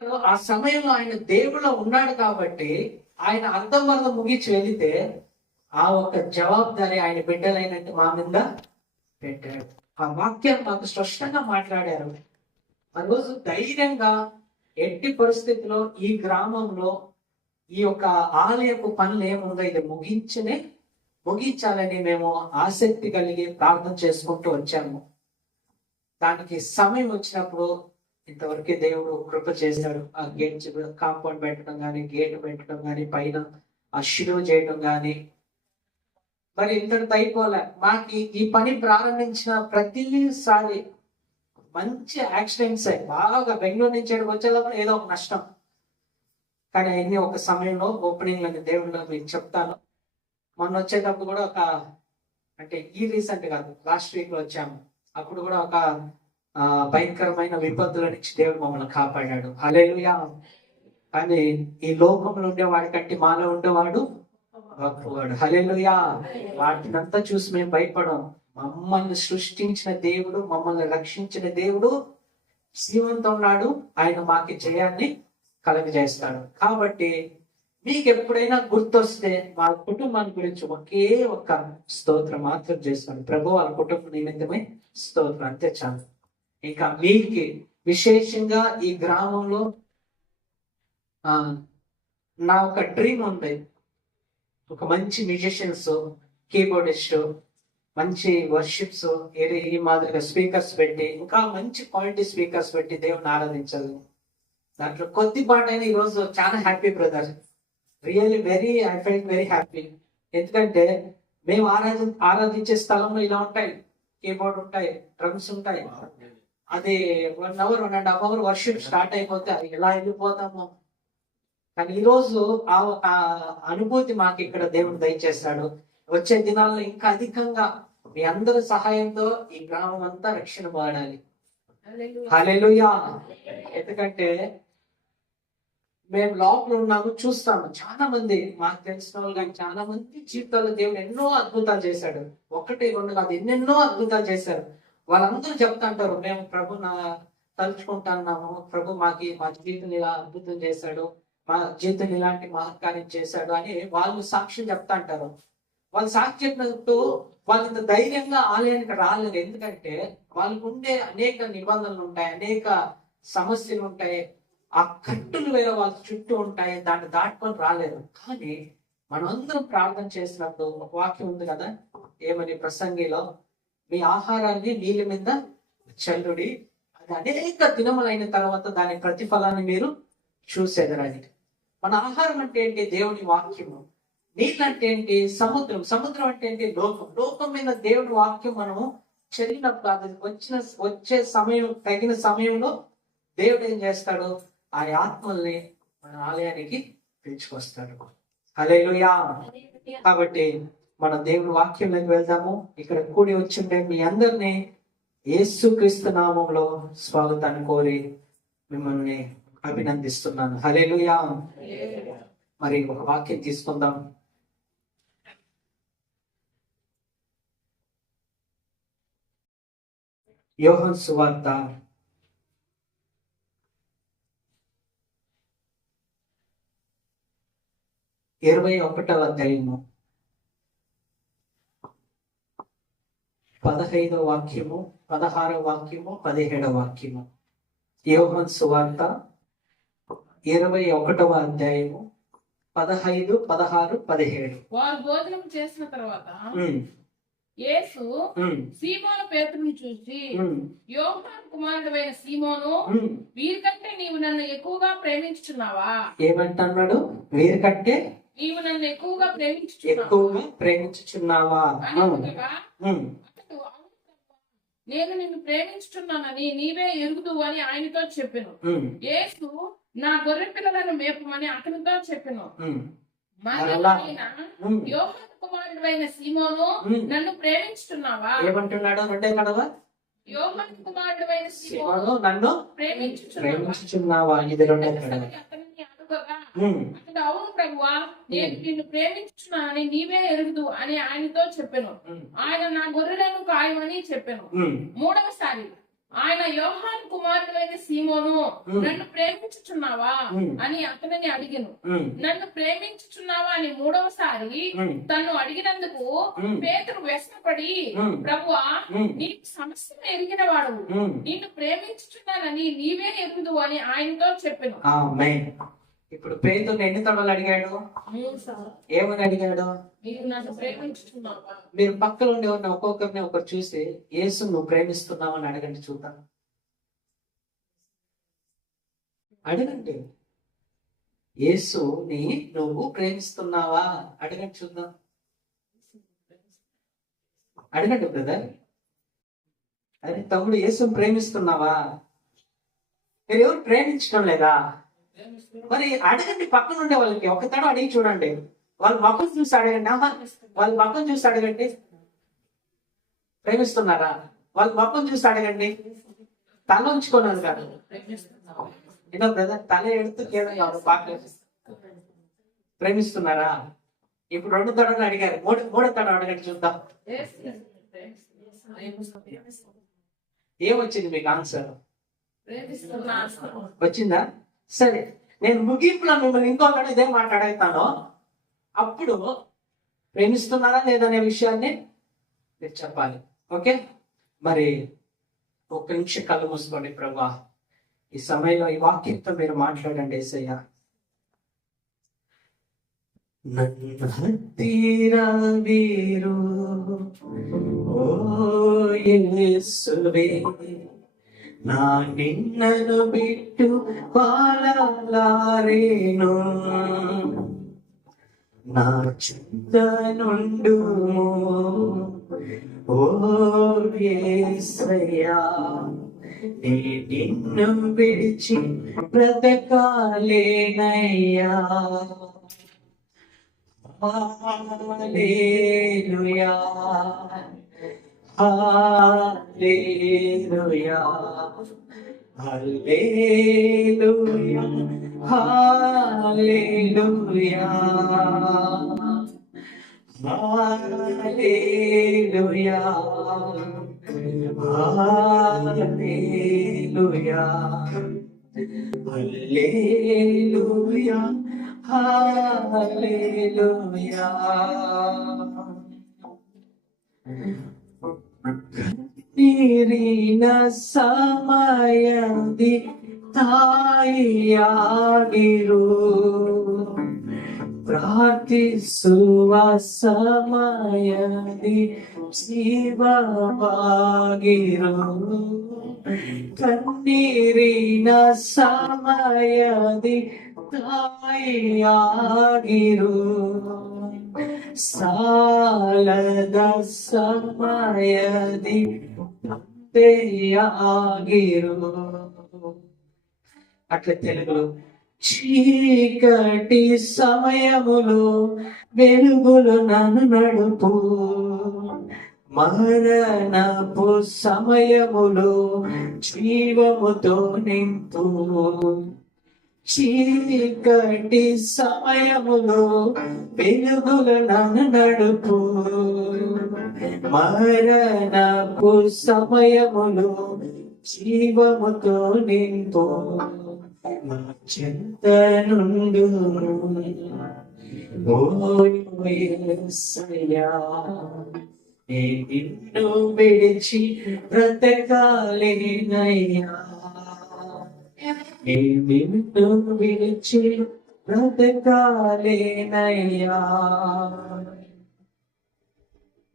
ఆ సమయంలో ఆయన దేవుల్లో ఉన్నాడు కాబట్టి ఆయన అర్థం ముగించి వెళితే ఆ ఒక జవాబుదారి ఆయన బిడ్డలైనట్టు మా మీద పెట్టాడు. ఆ వాక్యాన్ని మాకు స్పష్టంగా మాట్లాడారు. ఆ రోజు ధైర్యంగా ఎట్టి పరిస్థితిలో ఈ గ్రామంలో ఈ యొక్క ఆలయపు పనులు ఏముందో ఇది ముగించాలని మేము ఆసక్తి కలిగి ప్రార్థన చేసుకుంటూ వచ్చాము. దానికి సమయం వచ్చినప్పుడు ఇంతవరకు దేవుడు కృప చేశాడు. ఆ గేట్ కాంపౌండ్ పెట్టడం కానీ, గేట్ పెట్టడం కానీ, పైన ఆ షిలువ చేయడం కానీ, మరి ఇంతటితో అయిపోలే. మాకు ఈ పని ప్రారంభించిన ప్రతిసారి మంచి యాక్సిడెంట్స్ అయ్యి బాగా బెంగళూరు నుంచి వచ్చేటప్పుడు ఏదో ఒక నష్టం. కానీ అన్ని ఒక సమయంలో ఓపెనింగ్ అని దేవుడిలో మీకు చెప్తాను. మొన్న వచ్చేటప్పుడు కూడా అంటే ఈ రీసెంట్ కాదు, లాస్ట్ వీక్ లో వచ్చాము. అప్పుడు కూడా ఒక భయంకరమైన విపత్తుల నుంచి దేవుడు మమ్మల్ని కాపాడాడు. హల్లెలూయా. కానీ ఈ లోకంలో ఉండేవాడి కంటే మాలో ఉండేవాడు గొప్పవాడు. హల్లెలూయా. వాటినంతా చూసి మేము భయపడం. మమ్మల్ని సృష్టించిన దేవుడు, మమ్మల్ని రక్షించిన దేవుడు జీవంతో ఉన్నాడు. ఆయన మాకి జయాన్ని కలుగజేస్తాడు. కాబట్టి మీకు ఎప్పుడైనా గుర్తొస్తే మా కుటుంబాన్ని గురించి ఒకే ఒక్క స్తోత్రం మాత్రం చేస్తాను. ప్రభు వాళ్ళ కుటుంబం నిమిత్తమై స్తోత్రం, అంతే చాలు. ఇంకా మీకు విశేషంగా ఈ గ్రామంలో నా ఒక డ్రీమ్ ఉంది. ఒక మంచి మ్యూజిషియన్స్, కీబోర్డిస్ట్, మంచి వర్షిప్స్, ఈ మాదిరిగా స్పీకర్స్ పెట్టి, ఇంకా మంచి క్వాలిటీ స్పీకర్స్ పెట్టి దేవుని ఆరాధించాలి. దాంట్లో కొద్ది పాటైనా ఈరోజు చాలా happy brother. Really I felt very happy. ఎందుకంటే మేము ఆరాధించే స్థలంలో ఇలా ఉంటాయి, కీబోర్డ్ ఉంటాయి, డ్రమ్స్ ఉంటాయి. అది 1 అవర్ 1.5 అవర్ వర్షిప్ స్టార్ట్ అయిపోతే అది ఎలా వెళ్ళిపోతాము. కానీ ఈరోజు ఆ అనుభూతి మాకు ఇక్కడ దేవుడు దయచేస్తాడు. వచ్చే దినాల్లో ఇంకా అధికంగా మీ అందరి సహాయంతో ఈ గ్రామం అంతా రక్షణ పడాలి. హల్లెలూయా. ఎందుకంటే మేము లోపల ఉన్నాము, చూస్తాము. చాలా మంది మాకు తెలిసిన వాళ్ళు కానీ చాలా మంది జీవితాల్లో దేవుడు ఎన్నో అద్భుతాలు చేశాడు. 1, 2 కాదు, ఎన్నెన్నో అద్భుతాలు చేశారు. వాళ్ళందరూ చెప్తాంటారు, మేము ప్రభు తలుచుకుంటున్నాము, ప్రభు మా జీవితం ఇలా అద్భుతం చేశాడు, మా జీవితం ఇలాంటి మహత్కార్యం చేశాడు అని వాళ్ళు సాక్ష్యం చెప్తాంటారు. వాళ్ళు సాక్షి చెప్పినట్టు వాళ్ళు ఇంత ధైర్యంగా ఆలయానికి రాలేదు. ఎందుకంటే వాళ్ళకు ఉండే అనేక నిబంధనలు ఉంటాయి, అనేక సమస్యలు ఉంటాయి, ఆ కట్టులు వేరే వాళ్ళ చుట్టూ ఉంటాయి, దాన్ని దాటుకొని రాలేదు. కానీ మనం అందరం ప్రార్థన చేసినప్పుడు ఒక వాక్యం ఉంది కదా, ఏమని ప్రసంగిలో, మీ ఆహారాన్ని నీళ్ళ మీద చల్లుడి, అది అనేక దినములైన తర్వాత దాని ప్రతిఫలాన్ని మీరు చూసేదరని. మన ఆహారం అంటే ఏంటి? దేవుని వాక్యము. నీళ్ళు అంటే ఏంటి? సముద్రం. సముద్రం అంటే ఏంటి? లోకం మీద దేవుని వాక్యం మనము చదివినప్పుడు అది వచ్చే సమయం, తగిన సమయంలో దేవుడు ఏం చేస్తాడు? ఆ ఆత్మల్ని మన ఆలయానికి పిలుచుకొస్తాడు. హల్లెలూయా. కాబట్టి మన దేవుని వాక్యంలోకి వెళ్దాము. ఇక్కడ కూడి వచ్చిండే మీ అందరినీ యేసుక్రీస్తు నామంలో స్వాగతాన్ని కోరి మిమ్మల్ని అభినందిస్తున్నాను. హల్లెలూయా. మరి ఒక వాక్యం తీసుకుందాం. యోహాను సువార్త 21వ అధ్యాయము 15వ వాక్యము, 16వ వాక్యము, 17వ వాక్యము. యోహాను సువార్త 21వ అధ్యాయము 15, 16, 17. వారు భోజనం చేసిన తర్వాత యేసు సీమోను పేతురును చూసి, యోహాను కుమారుడైన సీమోను, వీరికంటే నీవు నన్ను ఎక్కువగా ప్రేమించుచున్నావా? ఏమంటున్నాడు? వీరికంటే నీవు నన్ను ఎక్కువగా ప్రేమించుచున్నావా? నేను నిన్ను ప్రేమించుచున్నానని నీవే ఎరుగుదువు అని ఆయనతో చెప్పెను. యేసు నా గొర్రె పిల్లలను మేపమని అతనితో చెప్పెను. యోహాను కుమారుడైన సీమోను, నన్ను ప్రేమించుచున్నావా? ఏమంటున్నాడు? రెండే కడవా. యోహాను కుమారుడైన సీమోను, నన్ను ప్రేమించుచున్నావా? ఇది రెండే కడవా. అతడు అవును ప్రభువా, నేను నిన్ను ప్రేమించుచున్నానని నీవే ఎరుగుదు అని ఆయనతో చెప్పెను. ఆయన నా గొర్రెలను కాయమని చెప్పెను. 3వ సారి ఆయన యోహాను కుమారుడైన సీమోను, ఉమ్, నన్ను ప్రేమించుచున్నావా ఉమ్, అని అతనిని అడిగెను. ఉమ్, నన్ను ప్రేమించుచున్నావా అని మూడవసారి ఉమ్, తను అడిగినందుకు ఉమ్, పేతురు వ్యసనపడి, ఉమ్, ప్రభువా, ఉమ్, నీకు సమస్యను ఎరిగిన వాడు, ఉమ్. నిన్ను ప్రేమించుచున్నానని నీవే ఎరుగుదు అని ఆయనతో చెప్పెను. ఆమేన్. ఇప్పుడు పేతురు ఎన్ని తడవలు అడిగాడు? ఏమని అడిగాడు? మీరు నన్ను ప్రేమించుచున్నావా? మీరు పక్కన ఉండే ఉన్న ఒక్కొక్కరిని ఒకరు చూసి యేసు నువ్వు ప్రేమిస్తున్నావు అని అడగండి చూద్దాం. అడగండి, యేసుని నువ్వు ప్రేమిస్తున్నావా అడగండి చూద్దాం. అడగండి బ్రదర్. అరే తమ్ముడు, యేసుని ప్రేమిస్తున్నావా? మీరు ఎవరు ప్రేమించడం లేదా? మరి అడగండి పక్కన ఉండే వాళ్ళకి, ఒకతడు అడిగి చూడండి. వాళ్ళ మొక్కలు చూసి అడగండి. ఆహా, వాళ్ళ మొక్కలు చూసి అడగండి, ప్రేమిస్తున్నారా? వాళ్ళ మొక్కలు చూసి అడగండి, తల ఉంచుకోలేదు కాదు. ఏదో బ్రదర్, తల ఎడుతూ కేవలం పాటలు ప్రేమిస్తున్నారా? ఇప్పుడు 2 తడవలు అడిగారు, మూడో తడవ అడగండి చూద్దాం. ఏమొచ్చింది మీకు ఆన్సర్? వచ్చిందా? సరే, నేను ముగింపులో మిమ్మల్ని ఇంకొకటి ఇదే మాట్లాడతాను. అప్పుడు ప్రేమిస్తున్నారా లేదనే విషయాన్ని మీరు చెప్పాలి. ఓకే, మరి ఒక్క నిమిషం కళ్ళు మూసుకోండి. ప్రభా, ఈ సమయంలో ఈ వాక్యంతో మీరు మాట్లాడండి. యేసయ్యా, నన్ను హత్తిరా వీరు, ఓ యేసువే, నా నిన్నను బిట్టు పాలలారేను, నా చింత నుండుము, ఓ యేసయ్యా, నే నిన్ను విడిచి బ్రతకాలేనయ్యా. హల్లెలూయా, హల్లెలూయా, హల్లెలూయా, హల్లెలూయా, హల్లెలూయా, హల్లెలూయా, హల్లెలూయా, హల్లెలూయా. ನೀರಿನ ಸಮಯದಿ ತಾಯಿಯಾಗಿರು, ಪ್ರಾರ್ಥಿಸುವ ಸಮಯದಿ ಜೀವವಾಗಿರು, ಕಣ್ಣೀರಿನ ಸಮಯದಿ ತಾಯಿಯಾಗಿರು, ಸಾಲದ ಸಮಯದಿ ತಂದೆಯಾಗಿರು. అట్లా తెలుగులో, చీకటి సమయములో వెలుగులు నన్ను నడుపు, మరణపు సమయములో జీవముతో నింపు, చీకటి సమయములో వెలుగులు నన్ను నడుపు, మరణపు సమయములో జీవముతో నింపు, నా చెంత నుండు, ఓ యేసయ్యా, నే నిన్ను విడిచి బ్రతకాలేనయ్యా, నే నిన్ను విడిచి బ్రతకాలేనయ్యా.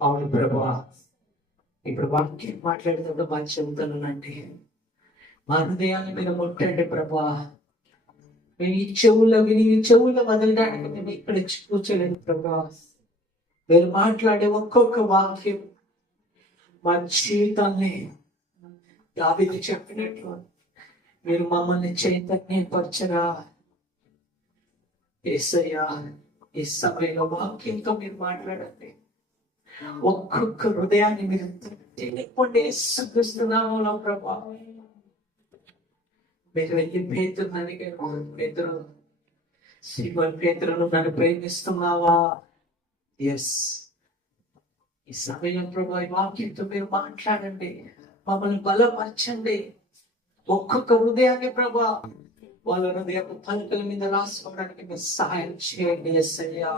అవును ప్రభువా, ఇప్పుడు వాక్యం మాట్లాడేటప్పుడు మా చెబుతానండి, మా హృదయాన్ని మీరు ముట్టండి ప్రభువా. మేము ఈ చెవులో విని ఈ చెవులో వదలడానికి మేము ఇక్కడ కూర్చోలేదు ప్రభువా. మీరు మాట్లాడే ఒక్కొక్క వాక్యం మా జీవితాన్ని దావీదు చెప్పినట్లు మీరు మమ్మల్ని చైతన్యపరచరా. యేసయ్యా, ఈ సమయంలో వాక్యంతో మీరు మాట్లాడండి. ఒక్కొక్క హృదయాన్ని మీరు తెలియకుండా యేసుక్రీస్తునామములో ప్రభువా. మీరు వెళ్ళి పేతురుని అడిగారు, పేతురు, సీమోను పేతురును నన్ను ప్రేమిస్తున్నావా? ఎస్. ఈ సమయం ప్రభువా, ఈ వాక్యంతో మీరు మాట్లాడండి. మమ్మల్ని బలపరచండి. ఒక్కొక్క హృదయాన్ని ప్రభా వాళ్ళ హృదయ పలుకల మీద రాసుకోవడానికి మీరు సహాయం చేయండి. యేసయ్యా,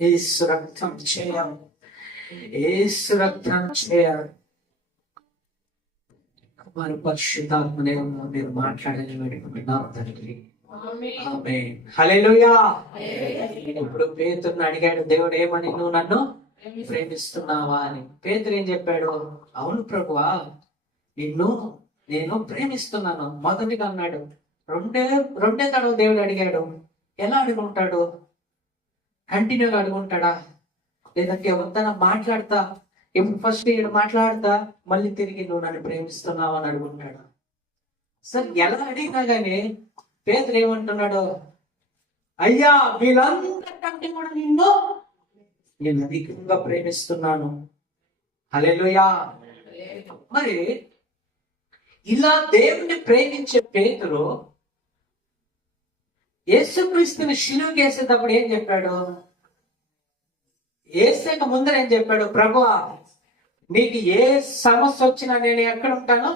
యేసు రక్తం చేయాలి, యేసు రక్తం చేయాలి. వారి పరిశుద్ధాత్మనే మీరు మాట్లాడని వేడుకుంటున్నాం తండ్రి. ఆమేన్. హల్లెలూయా. ఇప్పుడు పేతురుని అడిగాడు దేవుడు ఏమని, నువ్వు నన్ను ప్రేమిస్తున్నావా అని. పేతురు ఏం చెప్పాడు? అవును ప్రభువా, నిన్ను నేను ప్రేమిస్తున్నాను మొదటిగా అన్నాడు. రెండే తడవ దేవుడు అడిగాడు. ఎలా అడుగుంటాడు? కంటిన్యూగా అడుగుంటాడా? లేదంటే ఎవరితో మాట్లాడతా, ఇప్పుడు ఫస్ట్ ఈడు మాట్లాడతా మళ్ళీ తిరిగి నువ్వు నన్ను ప్రేమిస్తున్నావు అని అడుగుంటాడు? సరే, ఎలా అడిగినా గానీ పేతురు ఏమంటున్నాడు? అయ్యా, వీళ్ళందరికంటే కూడా నేను అధికంగా ప్రేమిస్తున్నాను. హల్లెలూయా. మరి ఇలా దేవుణ్ణి ప్రేమించే పేతురు యేసుక్రీస్తుని శిలువకి వేసేటప్పుడు ఏం చెప్పాడు? వేసాక ముందర ఏం చెప్పాడు? ప్రభువా, నీకు ఏ సమస్య వచ్చినా నేను ఎక్కడ ఉంటానో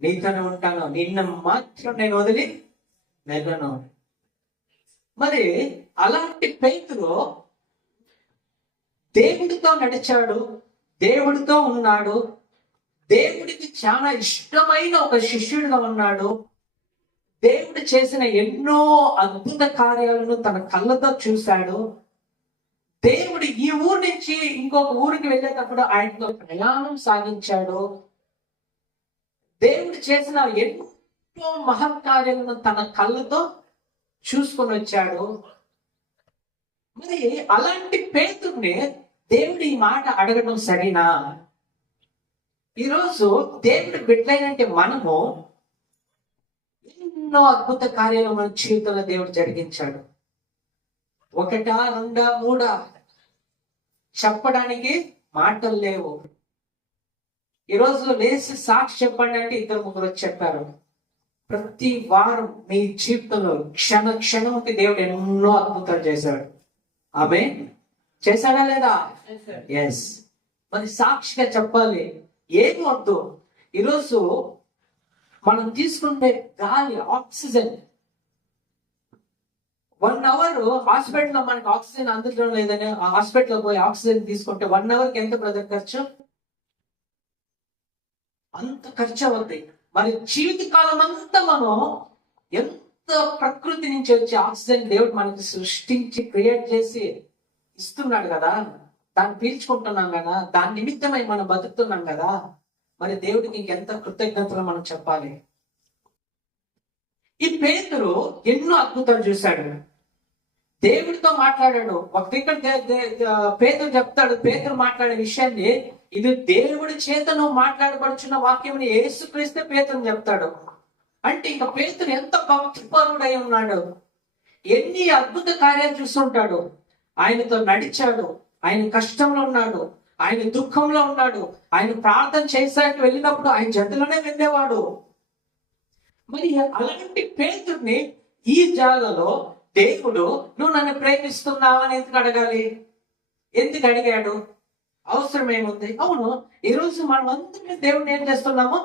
నీతోనే ఉంటాను, నిన్ను మాత్రం నేను వదిలి వెళ్ళను. మరి అలాంటి పేతురు దేవుడితో నడిచాడు, దేవుడితో ఉన్నాడు, దేవుడికి చాలా ఇష్టమైన ఒక శిష్యుడిగా ఉన్నాడు. దేవుడు చేసిన ఎన్నో అద్భుత కార్యాలను తన కళ్ళతో చూశాడు. దేవుడు ఈ ఊరు నుంచి ఇంకొక ఊరికి వెళ్ళేటప్పుడు ఆయనతో ప్రయాణం సాగించాడు. దేవుడు చేసిన ఎన్నో మహత్కార్యాలను తన కళ్ళతో చూసుకొని వచ్చాడు. మరి అలాంటి పేతుర్ని దేవుడు ఈ మాట అడగడం సరేనా? ఈరోజు దేవుడు బిడ్డలంటే మనము ఎన్నో అద్భుత కార్యాలు మన జీవితంలో దేవుడు జరిగించాడు. ఒకటా, రెండా, మూడా చెప్పడానికి మాటలు లేవు. ఈరోజు లేచి సాక్షి చెప్పండి అంటే 2-3 చెప్పారు. ప్రతి వారం మీ జీవితంలో క్షణ క్షణంకి దేవుడు ఎన్నో అద్భుతాలు చేశాడు. ఆమె చేశాడా లేదా? ఎస్. మరి సాక్షిగా చెప్పాలి. ఏం వద్దు. ఈరోజు మనం తీసుకునే గాలి, ఆక్సిజన్, 1 అవర్ హాస్పిటల్లో మనకి ఆక్సిజన్ అందులో లేదని ఆ హాస్పిటల్లో పోయి ఆక్సిజన్ తీసుకుంటే 1 అవర్కి ఎంత బ్రదర్ ఖర్చు? అంత ఖర్చు అవుతాయి. మరి జీవితకాలం అంతా మనం ఎంత ప్రకృతి నుంచి వచ్చే ఆక్సిజన్ దేవుడు మనకి సృష్టించి క్రియేట్ చేసి ఇస్తున్నాడు కదా, దాన్ని పీల్చుకుంటున్నాం కదా, దాని నిమిత్తమై మనం బతుకుతున్నాం కదా. మరి దేవుడికి ఇంకెంత కృతజ్ఞతలు మనం చెప్పాలి. ఈ పేతురు ఎన్నో అద్భుతాలు చూశాడు, దేవుడితో మాట్లాడాడు. ఒక దగ్గర పేతురు చెప్తాడు, పేతురు మాట్లాడే విషయాన్ని, ఇది దేవుడి చేత నువ్వు మాట్లాడబడుచున్న వాక్యం యేసుక్రీస్తే పేతురు చెప్తాడు. అంటే ఇంకా పేతురు ఎంత భక్తిపరుడై ఉన్నాడు, ఎన్ని అద్భుత కార్యాలు చూస్తుంటాడు. ఆయనతో నడిచాడు, ఆయన కష్టంలో ఉన్నాడు, ఆయన దుఃఖంలో ఉన్నాడు, ఆయన ప్రార్థన చేసానికి వెళ్ళినప్పుడు ఆయన జంటలోనే వెళ్ళేవాడు. మరి అలాంటి పేతుర్ని ఈ జాగలో దేవుడు నువ్వు నన్ను ప్రేమిస్తున్నావని ఎందుకు అడగాలి? ఎందుకు అడిగాడు? అవసరం ఏముంది? అవును, ఈరోజు మనం అందరినీ దేవుడిని ఏం చేస్తున్నాము?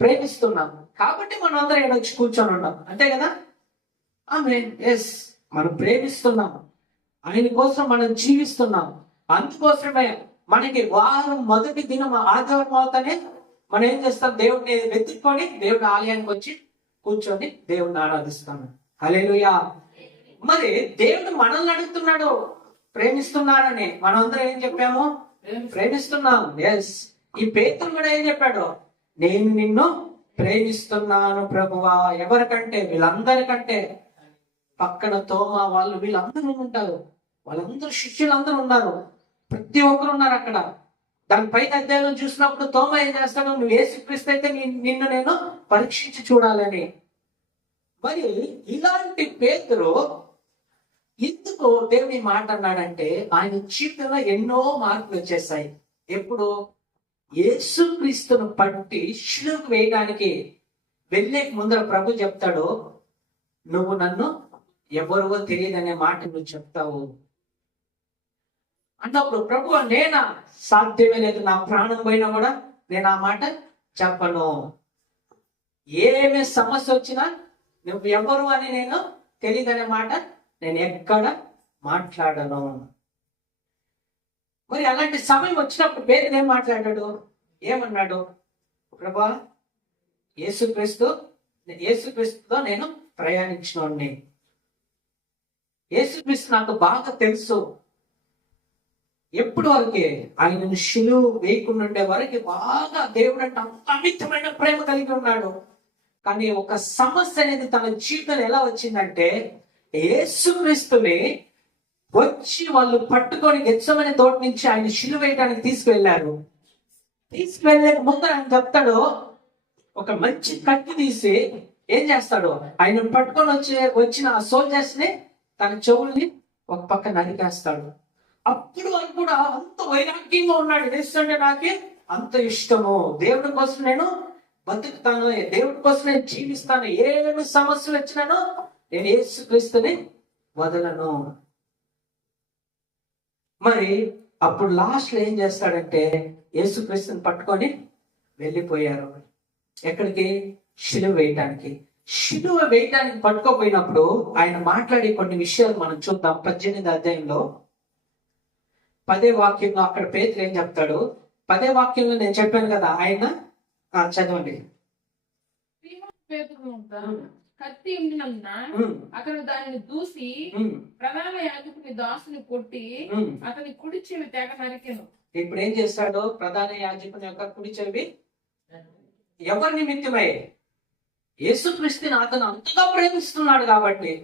ప్రేమిస్తున్నాము. కాబట్టి మనం అందరం ఇక్కడ వచ్చి కూర్చొని ఉన్నాం, అంతే కదా? ఆమేన్. ఎస్, మనం ప్రేమిస్తున్నాము, ఆయన కోసం మనం జీవిస్తున్నాం. అందుకోసమే మనకి వారం మొదటి దినం ఆదివారం అవుతానే మనం ఏం చేస్తాం? దేవుడిని వెతుక్కొని దేవుడి ఆలయానికి వచ్చి కూర్చొని దేవుడిని ఆరాధిస్తాము. హల్లెలూయా. మరి దేవుడు మనల్ని అడుగుతున్నాడు ప్రేమిస్తున్నారని. మనందరం ఏం చెప్పాము? ప్రేమిస్తున్నాం. ఎస్. ఈ పేతురు కూడా ఏం చెప్పాడు? నేను నిన్ను ప్రేమిస్తున్నాను ప్రభువా. ఎవరికంటే? వీళ్ళందరికంటే. పక్కన తోమా వాళ్ళు వీళ్ళందరూ ఉంటారు, వాళ్ళందరూ శిష్యులందరూ ఉన్నారు, ప్రతి ఒక్కరు ఉన్నారు అక్కడ. దాని పైన అధ్యాయం చూసినప్పుడు తోమా ఏం చేస్తాడు? నువ్వు యేసుక్రీస్తు అయితే నిన్ను నేను పరీక్షించి చూడాలని. మరి ఇలాంటి పేతురు ఎందుకు దేవుని మాట అన్నాడంటే ఆయన జీవితంలో ఎన్నో మార్పులు వచ్చేసాయి. ఎప్పుడు? యేసుక్రీస్తును పట్టి శిలువకు వేయడానికి వెళ్ళే ముందర ప్రభు చెప్తాడు, నువ్వు నన్ను ఎవరివో తెలియదనే మాట నువ్వు చెప్తావు అన్నప్పుడు ప్రభు, నేనా? సాధ్యమే లేదు, నా ప్రాణం పోయినా కూడా నేను ఆ మాట చెప్పను. ఏమి సమస్య వచ్చినా నువ్వు ఎవరు అని నేను తెలియదనే మాట నేను ఎక్కడ మాట్లాడను. మరి అలాంటి సమయం వచ్చినప్పుడు పేదలు ఏం మాట్లాడాడు? ఏమన్నాడు? ప్రభా, యేసుక్రీస్తుతో నేను ప్రయాణించినోడిని, యేసుక్రీస్తు నాకు బాగా తెలుసు. ఎప్పుడు వరకే ఆయనను శిలువ వేయకుండా ఉండే వరకు బాగా దేవుడు అంటే అంత అమితమైన ప్రేమ కలిగి ఉన్నాడు. కానీ ఒక సమస్య అనేది తన జీవితంలో ఎలా వచ్చిందంటే, యేసుక్రీస్తుని వచ్చి వాళ్ళు పట్టుకొని గెత్సెమనే తోట నుంచి ఆయన శిలువ వేయడానికి తీసుకువెళ్ళారు. తీసుకువెళ్ళే ముందు ఆయన చెప్తాడు, ఒక మంచి కత్తి తీసి ఏం చేస్తాడు, ఆయన పట్టుకొని వచ్చిన ఆ సోల్జర్స్ ని తన చెవుల్ని ఒక పక్క నరికేస్తాడు. అప్పుడు వరకు కూడా అంత వైరాగ్యంగా ఉన్నాడు. చేస్తుంటే నాకే అంత ఇష్టము, దేవుడి కోసం నేను బతుకుతాను, దేవుడి కోసం నేను జీవిస్తాను, ఏమేమి సమస్యలు వచ్చినానో నేను యేసుక్రీస్తుని వదలను. మరి అప్పుడు లాస్ట్ లో ఏం చేస్తాడంటే, యేసుక్రీస్తుని పట్టుకొని వెళ్ళిపోయారు. ఎక్కడికి? శిలువ వేయటానికి. శిలువ వేయటానికి పట్టుకోపోయినప్పుడు ఆయన మాట్లాడే కొన్ని విషయాలు మనం చూద్దాం. 18వ అధ్యాయంలో 10వ వాక్యంలో అక్కడ పేతురు ఏం చెప్తాడు? 10వ వాక్యంలో నేను చెప్పాను కదా, ఆయన చదవండి. కత్తి ఉండినందున అతను దానిని దూసి ప్రధాన యాజకుని దాసుని కొట్టి అతని కుడి చెవి తెగ నరికెను. ఇప్పుడు ఏం చేస్తాడు? ప్రధాన యాజకుని యొక్క కుడి చెవి ఎవరి నిమిత్తమై? యేసుక్రీస్తుని అతను అంతగా ప్రేమిస్తున్నాడు కాబట్టి.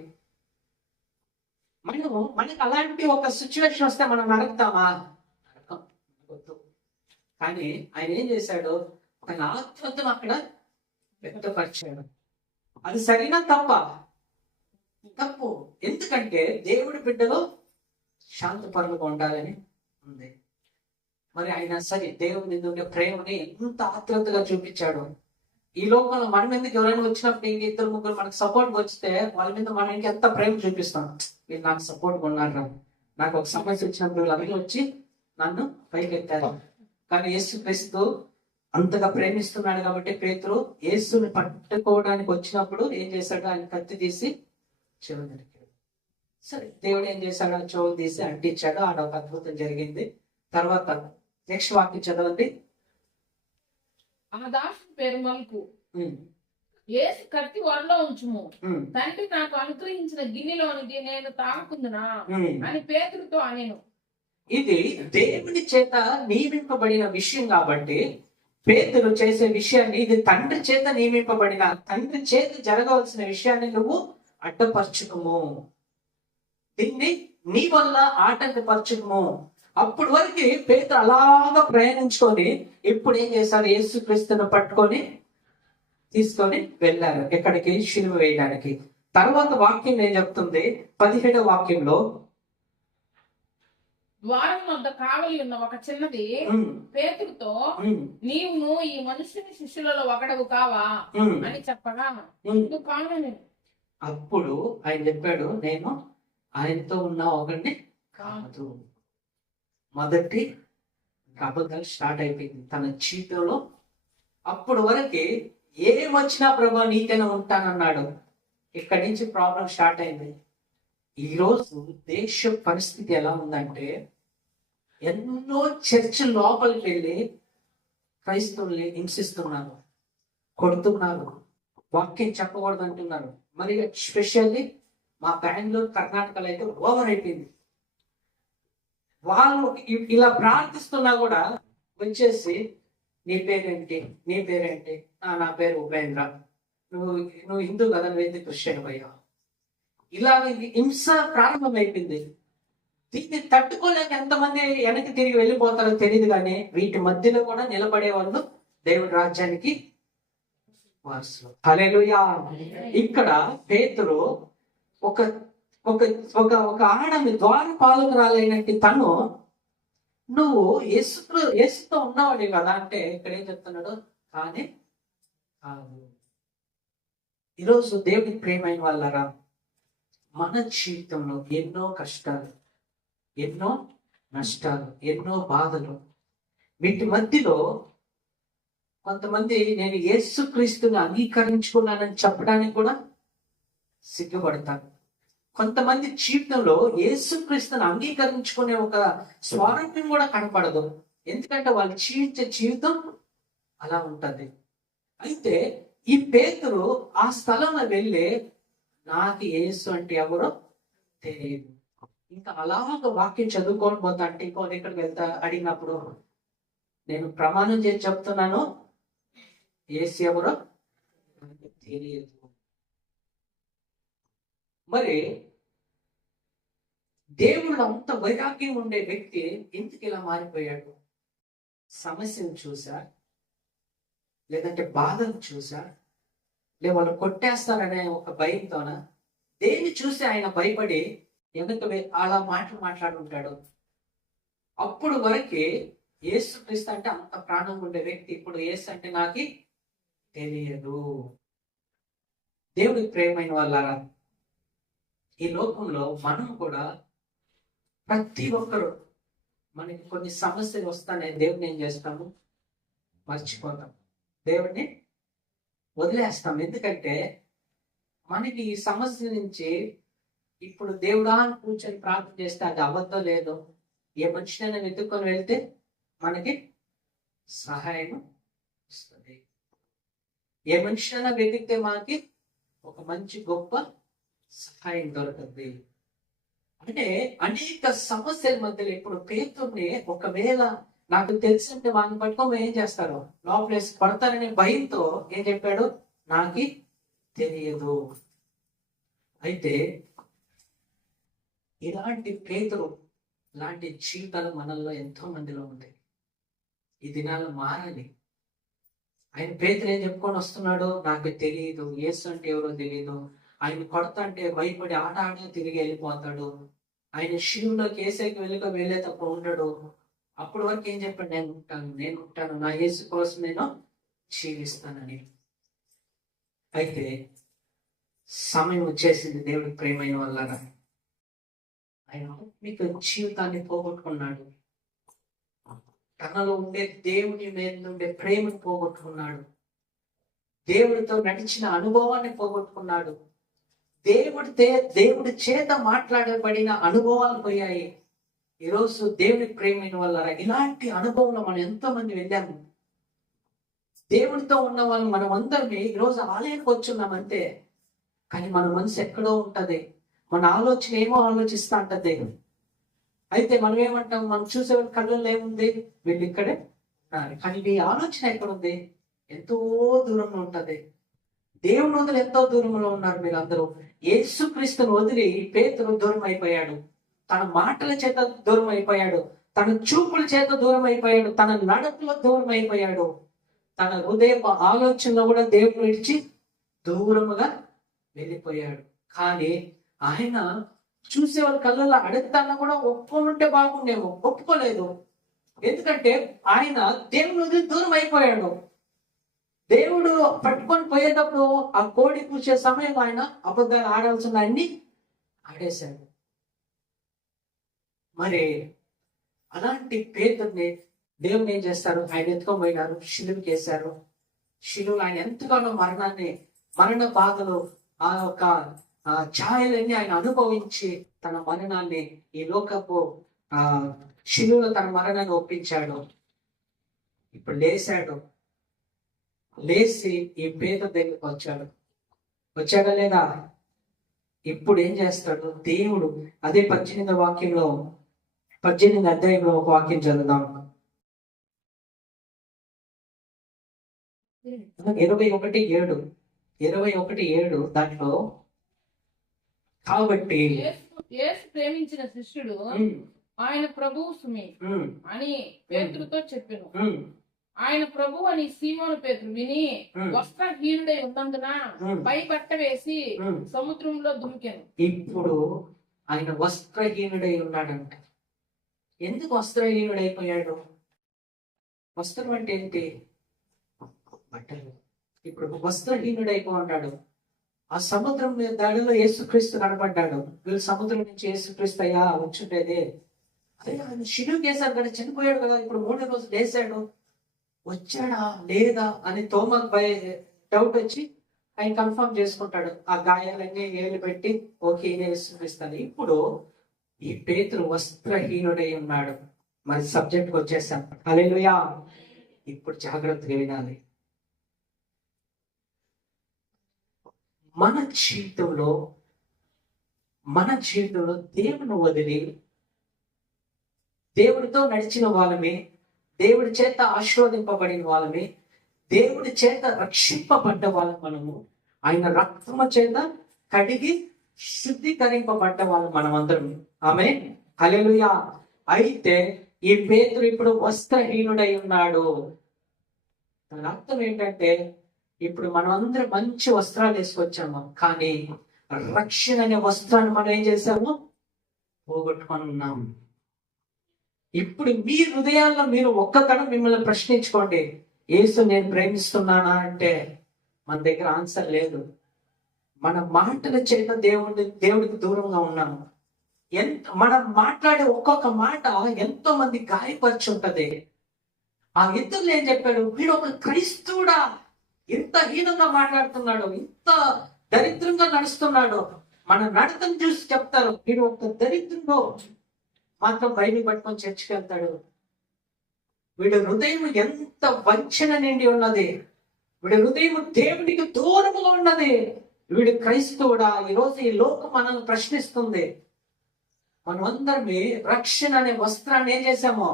మనకి అలాంటి ఒక సిచ్యువేషన్ వస్తే మనం నరకుతామా? నరకం. కానీ ఆయన ఏం చేశాడు? తన ఆత్మతను అక్కడ వ్యక్తపరిచాడు. అది సరైన తప్పు. ఎందుకంటే దేవుడి బిడ్డలో శాంతపరులుగా ఉండాలని ఉంది. మరి అయినా సరే దేవుడి మీద ఉండే ప్రేమని ఎంత ఆత్రుతగా చూపించాడు. ఈ లోకంలో మనం ఎందుకు ఎవరైనా వచ్చినప్పుడు ఇంక 2-3 మనకు సపోర్ట్ వస్తే వాళ్ళ మీద మనం ఇంకెంత ప్రేమ చూపిస్తాం. వీళ్ళు నాకు సపోర్ట్గా ఉన్నారు, నాకు ఒక సమస్య వచ్చినప్పుడు వీళ్ళందరూ వచ్చి నన్ను పైకెత్తారు. కానీ యేసుక్రీస్తు అంతగా ప్రేమిస్తున్నాడు కాబట్టి పేతురు యేసుని పట్టుకోవడానికి వచ్చినప్పుడు ఏం చేశాడు? ఆయన కత్తి తీసి చెవులు నరికాడు. సరే, దేవుడు ఏం చేశాడు? ఆ చెవులు తీసి అంటించాడు. ఆడ ఒక అద్భుతం జరిగింది. తర్వాత నెక్స్ట్ వాక్యం చదవండి. ఆ దాసుని పేరు మల్కు. యేసు కత్తి వరలో ఉంచుము, తండ్రి నాకు అనుగ్రహించిన గిన్నెలోనిది నేను తాగుకుందునా అని పేతురుతో అనేను. ఇది దేవుని చేత నియమింపబడిన విషయం కాబట్టి పేతురు చేసే విషయాన్ని, ఇది తండ్రి చేత నియమింపబడిన, తండ్రి చేత జరగవలసిన విషయాన్ని నువ్వు అడ్డపరచుకుము, దీన్ని నీ వల్ల ఆటంకపరచుకుము. అప్పటి వరకు పేతురు అలాగా ప్రయాణించుకొని ఇప్పుడు ఏం చేశారు? యేసుక్రీస్తును పట్టుకొని తీసుకొని వెళ్ళారు. ఎక్కడికి? శిలువ వేయడానికి. తర్వాత వాక్యం ఏం చెప్తుంది? 17వ వాక్యంలో, ద్వారం వద్ద కావలి ఉన్న ఒక చిన్నది పేతురుతో, నీవును ఈ మనుషుని శిష్యులలో ఒకడవు కావా అని చెప్పగా, కాను. అప్పుడు ఆయన చెప్పాడు, నేను ఆయనతో ఉన్న ఒకడిని కాదు. మొదటి అబద్ధాలు స్టార్ట్ అయిపోయింది తన జీవితంలో. అప్పుడు వరకు ఏమొచ్చినా ప్రభా నీకైనా ఉంటానన్నాడు. ఇక్కడి నుంచి ప్రాబ్లం స్టార్ట్ అయింది. ఈరోజు దేశ పరిస్థితి ఎలా ఉందంటే, ఎన్నో చర్చ్ లోపలికి వెళ్ళి క్రైస్తవుల్ని హింసిస్తున్నారు, కొడుతున్నారు, వాక్యం చెప్పకూడదు అంటున్నారు. మరి స్పెషల్లీ మా బెంగళూరు, కర్ణాటకలో అయితే ఓవర్ అయిపోయింది. వాళ్ళు ఇలా ప్రార్థిస్తున్నా కూడా వచ్చేసి, నీ పేరేంటి? నా పేరు ఉపేంద్ర, నువ్వు హిందూ కదా, నువ్వేంటి క్రిస్టియన్ అయ్యా? ఇలా హింస ప్రారంభమైపోయింది. దీన్ని తట్టుకోలేక ఎంతమంది వెనక్కి తిరిగి వెళ్ళిపోతారో తెలియదు. కానీ వీటి మధ్యలో కూడా నిలబడే వాళ్ళు దేవుడి రాజ్యానికి వారసులు. హల్లెలూయా. ఇక్కడ పేతురు ఒక ఒక ఒక ఒక ఆడమి ద్వారపాలకురాలైనట్టు తను, నువ్వు యేసుతో ఉన్నవాడి కదా అంటే ఇక్కడ ఏం చెప్తున్నాడు? కానీ కాదు. ఈరోజు దేవుడి ప్రేమైన వాళ్ళరా, మన జీవితంలో ఎన్నో కష్టాలు, ఎన్నో నష్టాలు, ఎన్నో బాధలు, వీటి మధ్యలో కొంతమంది నేను యేసుక్రీస్తుని అంగీకరించుకున్నానని చెప్పడానికి కూడా సిగ్గుపడతారు. కొంతమంది జీవితంలో యేసుక్రీస్తుని అంగీకరించుకునే ఒక స్వారూప్యం కూడా కనపడదు. ఎందుకంటే వాళ్ళు జీవించే జీవితం అలా ఉంటది. అయితే ఈ పేతురు ఆ స్థలంలో వెళ్ళి నాకు యేసు అంటే ఎవరో తెలియదు. ఇంకా అలాగ వాక్యం చదువుకొని పోతా అంటే ఇంకో ఎక్కడికి వెళ్తా అడిగినప్పుడు నేను ప్రమాణం చేసి చెప్తున్నాను, యేసు ఎవరో నాకు తెలియదు. మరి దేవుడు అంత వైరాగ్యం ఉండే వ్యక్తి ఎందుకు ఇలా మారిపోయాడు? సమస్యను చూసా, లేదంటే బాధను చూసా, లేదా వాళ్ళు కొట్టేస్తారనే ఒక భయంతోన, దేన్ని చూసి ఆయన భయపడి ఎందుకు అలా మాట్లాడుంటాడు? అప్పుడు వరకు యేసుక్రీస్తు అంటే అంత ప్రాణం ఉండే వ్యక్తి ఇప్పుడు యేసు అంటే నాకు తెలియదు. దేవుడి ప్రేమైన వాళ్ళారా, ఈ లోకంలో మనం కూడా ప్రతి ఒక్కరు మనకి కొన్ని సమస్యలు వస్తానే దేవుడిని ఏం చేస్తాము? మర్చిపోతాం, దేవుడిని వదిలేస్తాం. ఎందుకంటే మనకి ఈ సమస్య నుంచి ఇప్పుడు దేవుడా అని కూర్చొని ప్రార్థన చేస్తే అది అబద్ధం లేదు. ఏ మనిషినైనా వెతుక్కొని వెళ్తే మనకి సహాయం ఇస్తుంది. ఏ మనిషినైనా వెతికితే మనకి ఒక మంచి గొప్ప సహాయం దొరుకుతుంది. అంటే అనేక సమస్యల మధ్యలో ఇప్పుడు పేతుర్ని ఒకవేళ నాకు తెలిసింటే వాళ్ళని పట్టుకొని ఏం చేస్తారు? లోపలేసి పడతారనే భయంతో ఏం చెప్పాడు? నాకు తెలియదు. అయితే ఇలాంటి పేతురు లాంటి జీవితాలు మనల్లో ఎంతో మందిలో ఉంటాయి. ఈ దినాలు మారాలి. ఆయన పేతురు ఏం చెప్పుకొని వస్తున్నాడు? నాకు తెలియదు, యేసు అంటే ఎవరో తెలియదు. ఆయన కొడతా అంటే భయపడి ఆట తిరిగి వెళ్ళిపోతాడు. ఆయన శిలువలోకి ఏసైకి వెళ్ళేటప్పుడు ఉండడు. అప్పటి వరకు ఏం చెప్పాడు? నేను ఉంటాను, నా యేసు కోసం నేను జీవిస్తానని. అయితే సమయం వచ్చేసింది. దేవుడి ప్రేమైన వల్ల ఆయన ఆత్మిక జీవితాన్ని పోగొట్టుకున్నాడు. తనలో ఉండే దేవుని మీద ఉండే ప్రేమను పోగొట్టుకున్నాడు. దేవుడితో నడిచిన అనుభవాన్ని పోగొట్టుకున్నాడు. దేవుడి చేత మాట్లాడబడిన అనుభవాలు పోయాయి. ఈరోజు దేవుడి ప్రేమైన వల్ల ఇలాంటి అనుభవంలో మనం ఎంతో మంది వెళ్ళాము. దేవుడితో ఉన్న వాళ్ళు మనం అందరినీ ఈరోజు ఆలయానికి వచ్చున్నామంతే, కానీ మన మనసు ఎక్కడో ఉంటది. మన ఆలోచన ఏమో ఆలోచిస్తా ఉంటది. అయితే మనం ఏమంటాం? మనం చూసే కళ్ళల్లో ఏముంది? వీళ్ళు ఇక్కడే ఉన్నారు, కానీ మీ ఆలోచన ఎక్కడుంది? ఎంతో దూరంలో ఉంటది. దేవుని వదిలి ఎంతో దూరంలో ఉన్నారు మీరందరూ. యేసుక్రీస్తుని వదిలి పేతురు దూరం అయిపోయాడు. తన మాటల చేత దూరం అయిపోయాడు, తన చూపుల చేత దూరం అయిపోయాడు, తన నడకలో దూరం అయిపోయాడు, తన హృదయ ఆలోచనలో కూడా దేవుడు విడిచి దూరముగా వెళ్ళిపోయాడు. కానీ ఆయన చూసే వాళ్ళ కళ్ళల్లో అడుగుతాన్నా కూడా ఒప్పుకుంటే బాగుండేమో, ఒప్పుకోలేదు. ఎందుకంటే ఆయన దేవుని వదిలి దూరం అయిపోయాడు. దేవుడు పట్టుకొని పోయేటప్పుడు ఆ కోడి కూర్చే సమయంలో ఆయన అబద్ధాలు ఆడాల్సిన అన్ని ఆడేశాడు. మరి అలాంటి పేతుర్ని దేవుని ఏం చేస్తారు? ఆయన ఎత్తుకొని పోయినారు, శిలువకి వేశారు. శిలువలో ఆయన ఎంతగానో మరణ బాధలు, ఆ యొక్క ఛాయలన్నీ ఆయన అనుభవించి తన మరణాన్ని ఈ లోకపు శిలువలో తన మరణాన్ని ఒప్పించాడు. ఇప్పుడు లేచి ఈ పేద దగ్గరికి వచ్చాడా లేదా? ఇప్పుడు ఏం చేస్తాడు దేవుడు? అదే 18 అధ్యాయంలో ఒక వాక్యం చదువుదాం. 21:7 దాంట్లో, కాబట్టి యేసు ప్రేమించిన శిష్యుడు ఆయన ప్రభువు సుమి అని పేతురుతో చెప్పెను. ఆయన ప్రభు అని సీమోను పేతురు విని వస్త్రహీనుడై ఉన్నందున పై బట్ట వేసి సముద్రంలో దుమికెను. ఇప్పుడు ఆయన వస్త్రహీనుడై ఉన్నాడంట. ఎందుకు వస్త్రహీనుడైపోయాడు? వస్త్రం అంటే ఏంటి? బట్టలు. ఇప్పుడు వస్త్రహీనుడైపోన్నాడు. ఆ సముద్రం దాడిలో యేసుక్రీస్తు కనపడ్డాడు. వీళ్ళు సముద్రం నుంచి యేసుక్రీస్తు అయ్యా వచ్చుండేదే. అదే ఆయన శిలువకి వేశారు కదా, చనిపోయాడు కదా, ఇప్పుడు 3వ రోజు లేచాడు. వచ్చాడా లేదా అని తోమకు డౌట్ వచ్చి ఆయన కన్ఫర్మ్ చేసుకుంటాడు. ఆ గాయాలన్నీ ఏలు పెట్టి ఓకే చూపిస్తాను. ఇప్పుడు ఈ పేతురు వస్త్రహీనుడై ఉన్నాడు. మరి సబ్జెక్ట్కి వచ్చేసాం. హల్లెలూయా. ఇప్పుడు జాగ్రత్తగా వినాలి. మన జీవితంలో దేవుని వదిలి దేవుడితో నడిచిన వాళ్ళమే, దేవుడి చేత ఆశీర్వదింపబడిన వాళ్ళమే, దేవుడి చేత రక్షింపబడ్డ వాళ్ళం మనము. ఆయన రక్తము చేత కడిగి శుద్ధీకరింపబడ్డ వాళ్ళం మనం అందరం. ఆమేన్. హల్లెలూయా. అయితే ఈ పేతురు ఇప్పుడు వస్త్రహీనుడై ఉన్నాడు. దాని అర్థం ఏంటంటే ఇప్పుడు మనం అందరం మంచి వస్త్రాలు వేసుకొచ్చాము, కానీ రక్షణ అనే వస్త్రాన్ని మనం ఏం చేశాము? పోగొట్టుకొని ఉన్నాం. ఇప్పుడు మీ హృదయాల్లో మీరు ఒక్కకడం మిమ్మల్ని ప్రశ్నించుకోండి, యేసు నేను ప్రేమిస్తున్నానా అంటే మన దగ్గర ఆన్సర్ లేదు. మన మాటల చేత దేవుడికి దూరంగా ఉన్నాము. మనం మాట్లాడే ఒక్కొక్క మాట ఎంతో మంది గాయపరిచి ఉంటది. ఆ ఇద్దరు ఏం చెప్పాడు? వీడు ఒక క్రైస్తవుడా, ఇంత హీనంగా మాట్లాడుతున్నాడు, ఇంత దరిద్రంగా నడుస్తున్నాడు. మన నడతను చూసి చెప్తారు వీడు ఒక దరిద్రంలో మాత్రం బైబిల్ పట్టుకొని చర్చికి వెళ్తాడు. వీడి హృదయం ఎంత వంచన నిండి ఉన్నది, వీడి హృదయం దేవునికి దూరముగా ఉన్నది. వీడు క్రైస్తవుడా? ఈరోజు ఈ లోకం మనల్ని ప్రశ్నిస్తుంది. మనమందరమే రక్షణ అనే వస్త్రాన్ని ఏం చేశామో,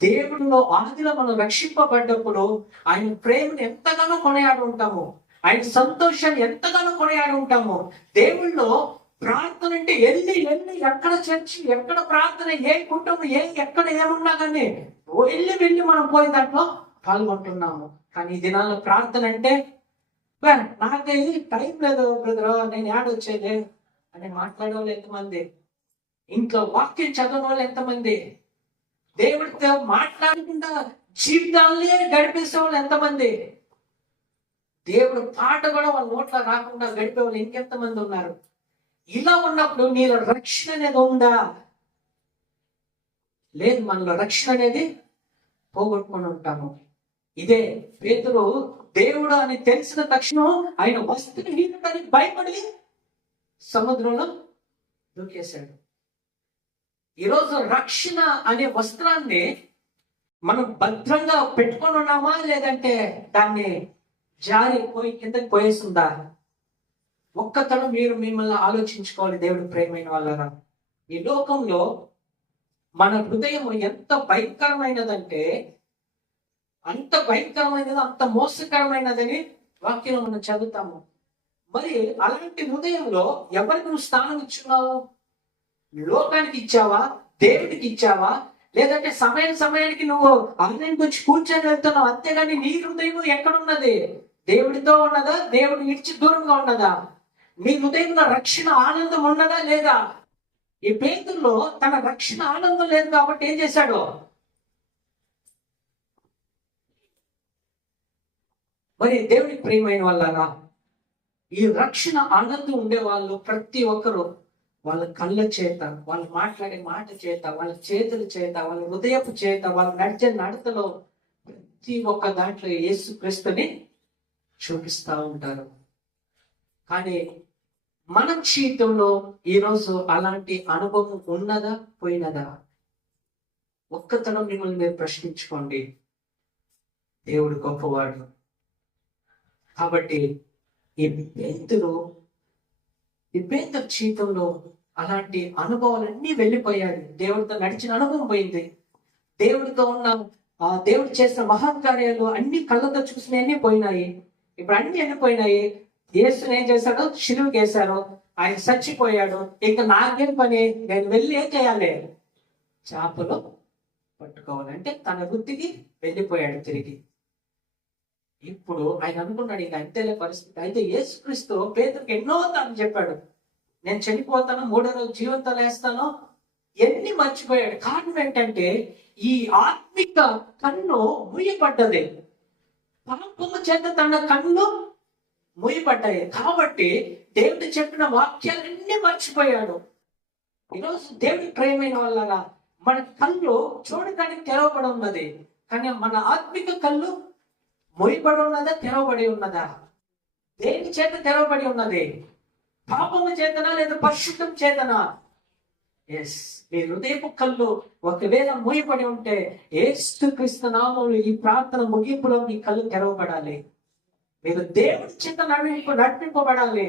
దేవుడిలో ఆదిలో మనం రక్షింపబడ్డప్పుడు ఆయన ప్రేమను ఎంతగానో కొనియాడి ఉంటాము, ఆయన సంతోషాన్ని ఎంతగానో కొనియాడి ఉంటాము. దేవుళ్ళో ప్రార్థన అంటే వెళ్ళి ఎక్కడ చర్చి, ఎక్కడ ప్రార్థన, ఏ కుటుంబం, ఎక్కడ ఏమున్నా కానీ వెళ్ళి మనం పోయి దాంట్లో పాల్గొంటున్నాము. కానీ ఈ దినాల్లో ప్రార్థన అంటే నాకే టైం లేదు బ్రదర్, నేను యాడొచ్చేది అని మాట్లాడే వాళ్ళు ఎంతమంది, ఇంట్లో వాక్యం చదవని వాళ్ళు ఎంతమంది, దేవుడితో మాట్లాడకుండా జీవితాలనే గడిపేసే వాళ్ళు ఎంతమంది, దేవుడు పాట కూడా వాళ్ళ నోట్లో రాకుండా గడిపే వాళ్ళు ఇంకెంతమంది ఉన్నారు. ఇలా ఉన్నప్పుడు నీలో రక్షణ అనేది ఉందా? లేదు, మనలో రక్షణ అనేది పోగొట్టుకొని ఉంటాము. ఇదే పేతురు దేవుడు అని తెలిసిన తక్షణం ఆయన వస్త్రహీనుడని భయపడి సముద్రంలో దూకేశాడు. ఈరోజు రక్షణ అనే వస్త్రాన్ని మనం భద్రంగా పెట్టుకొని ఉన్నామా, లేదంటే దాన్ని జారిపోయి కిందకి పోయేస్తుందా? ఒక్కతను మీరు మిమ్మల్ని ఆలోచించుకోవాలి. దేవుడు ప్రేమైన వాళ్ళరా, ఈ లోకంలో మన హృదయం ఎంత భయంకరమైనదంటే అంత భయంకరమైనది, అంత మోసకరమైనదని వాక్యం మనం చదువుతాము. మరి అలాంటి హృదయంలో ఎవరికి నువ్వు స్థానం ఇచ్చున్నావు? లోకానికి ఇచ్చావా, దేవుడికి ఇచ్చావా, లేదంటే సమయానికి నువ్వు ఆన్లైన్ వచ్చి కూర్చొని వెళ్తున్నావు, అంతేగాని నీ హృదయం ఎక్కడున్నది? దేవుడితో ఉన్నదా, దేవుడు విడిచి దూరంగా ఉన్నదా? నీ హృదయంలో రక్షణ ఆనందం ఉన్నదా లేదా? ఈ పేతుల్లో తన రక్షణ ఆనందం లేదు కాబట్టి ఏం చేశాడు? మరి దేవుడికి ప్రియమైన వాళ్ళరా, ఈ రక్షణ ఆనందం ఉండే వాళ్ళు ప్రతి ఒక్కరు వాళ్ళ కళ్ళ చేత, వాళ్ళు మాట్లాడే మాట చేత, వాళ్ళ చేతుల చేత, వాళ్ళ హృదయపు చేత, వాళ్ళు నడిచే నడతలో ప్రతి ఒక్క దాంట్లో యేసుక్రీస్తుని చూపిస్తూ ఉంటారు. కానీ మన జీవితంలో ఈరోజు అలాంటి అనుభవం ఉన్నదా, పోయినదా? ఒక్కతనం మిమ్మల్ని మీరు ప్రశ్నించుకోండి. దేవుడు గొప్పవాడు. కాబట్టి ఈ పేతురు జీవితంలో అలాంటి అనుభవాలన్నీ వెళ్ళిపోయాడు. దేవుడితో నడిచిన అనుభవం పోయింది. దేవుడితో ఉన్న దేవుడు చేసిన మహాకార్యాలు అన్ని కళ్ళతో చూసినవన్నీ పోయినాయి. ఇప్పుడు అన్ని పోయినాయి. యేసుని ఏం చేశాడు? శిలువకి వేశారు, ఆయన చచ్చిపోయాడు. ఇంకా నాకేం పని? నేను వెళ్ళి ఏం చేయాలి? చేపలు పట్టుకోవాలంటే తన వృత్తికి వెళ్ళిపోయాడు తిరిగి. ఇప్పుడు ఆయన అనుకున్నాడు ఇంకా అంతేలే పరిస్థితి. అయితే యేసుక్రీస్తు పేతురుకి ఎన్నో తాను చెప్పాడు, నేను చనిపోతాను, 3వ రోజు జీవంతో లేస్తాను, ఎన్ని మర్చిపోయాడు. కారణం ఏంటంటే ఈ ఆత్మిక కన్ను మూయబడ్డది. పాపము చేత తన కన్ను మూయబడ్డాయి. కాబట్టి దేవుడు చెప్పిన వాక్యాలన్నీ మర్చిపోయాడు. ఈరోజు దేవుడి ప్రేమైన వాళ్ళగా మన కళ్ళు చూడటానికి తెరవబడి ఉన్నది, కానీ మన ఆత్మిక కళ్ళు మొయ్యబడి ఉన్నదా, తెరవబడి ఉన్నదా? దేని చేత తెరవబడి ఉన్నది? పాపము చేతనా లేదా పరిశుద్ధం చేతనా? ఎస్, మీ హృదయపు కళ్ళు ఒకవేళ మూయబడి ఉంటే యేసుక్రీస్తు నామములో ఈ ప్రార్థన ముగింపులో మీ కళ్ళు తెరవబడాలి. మీరు దేవుడి చేత నడిపింపబడాలి.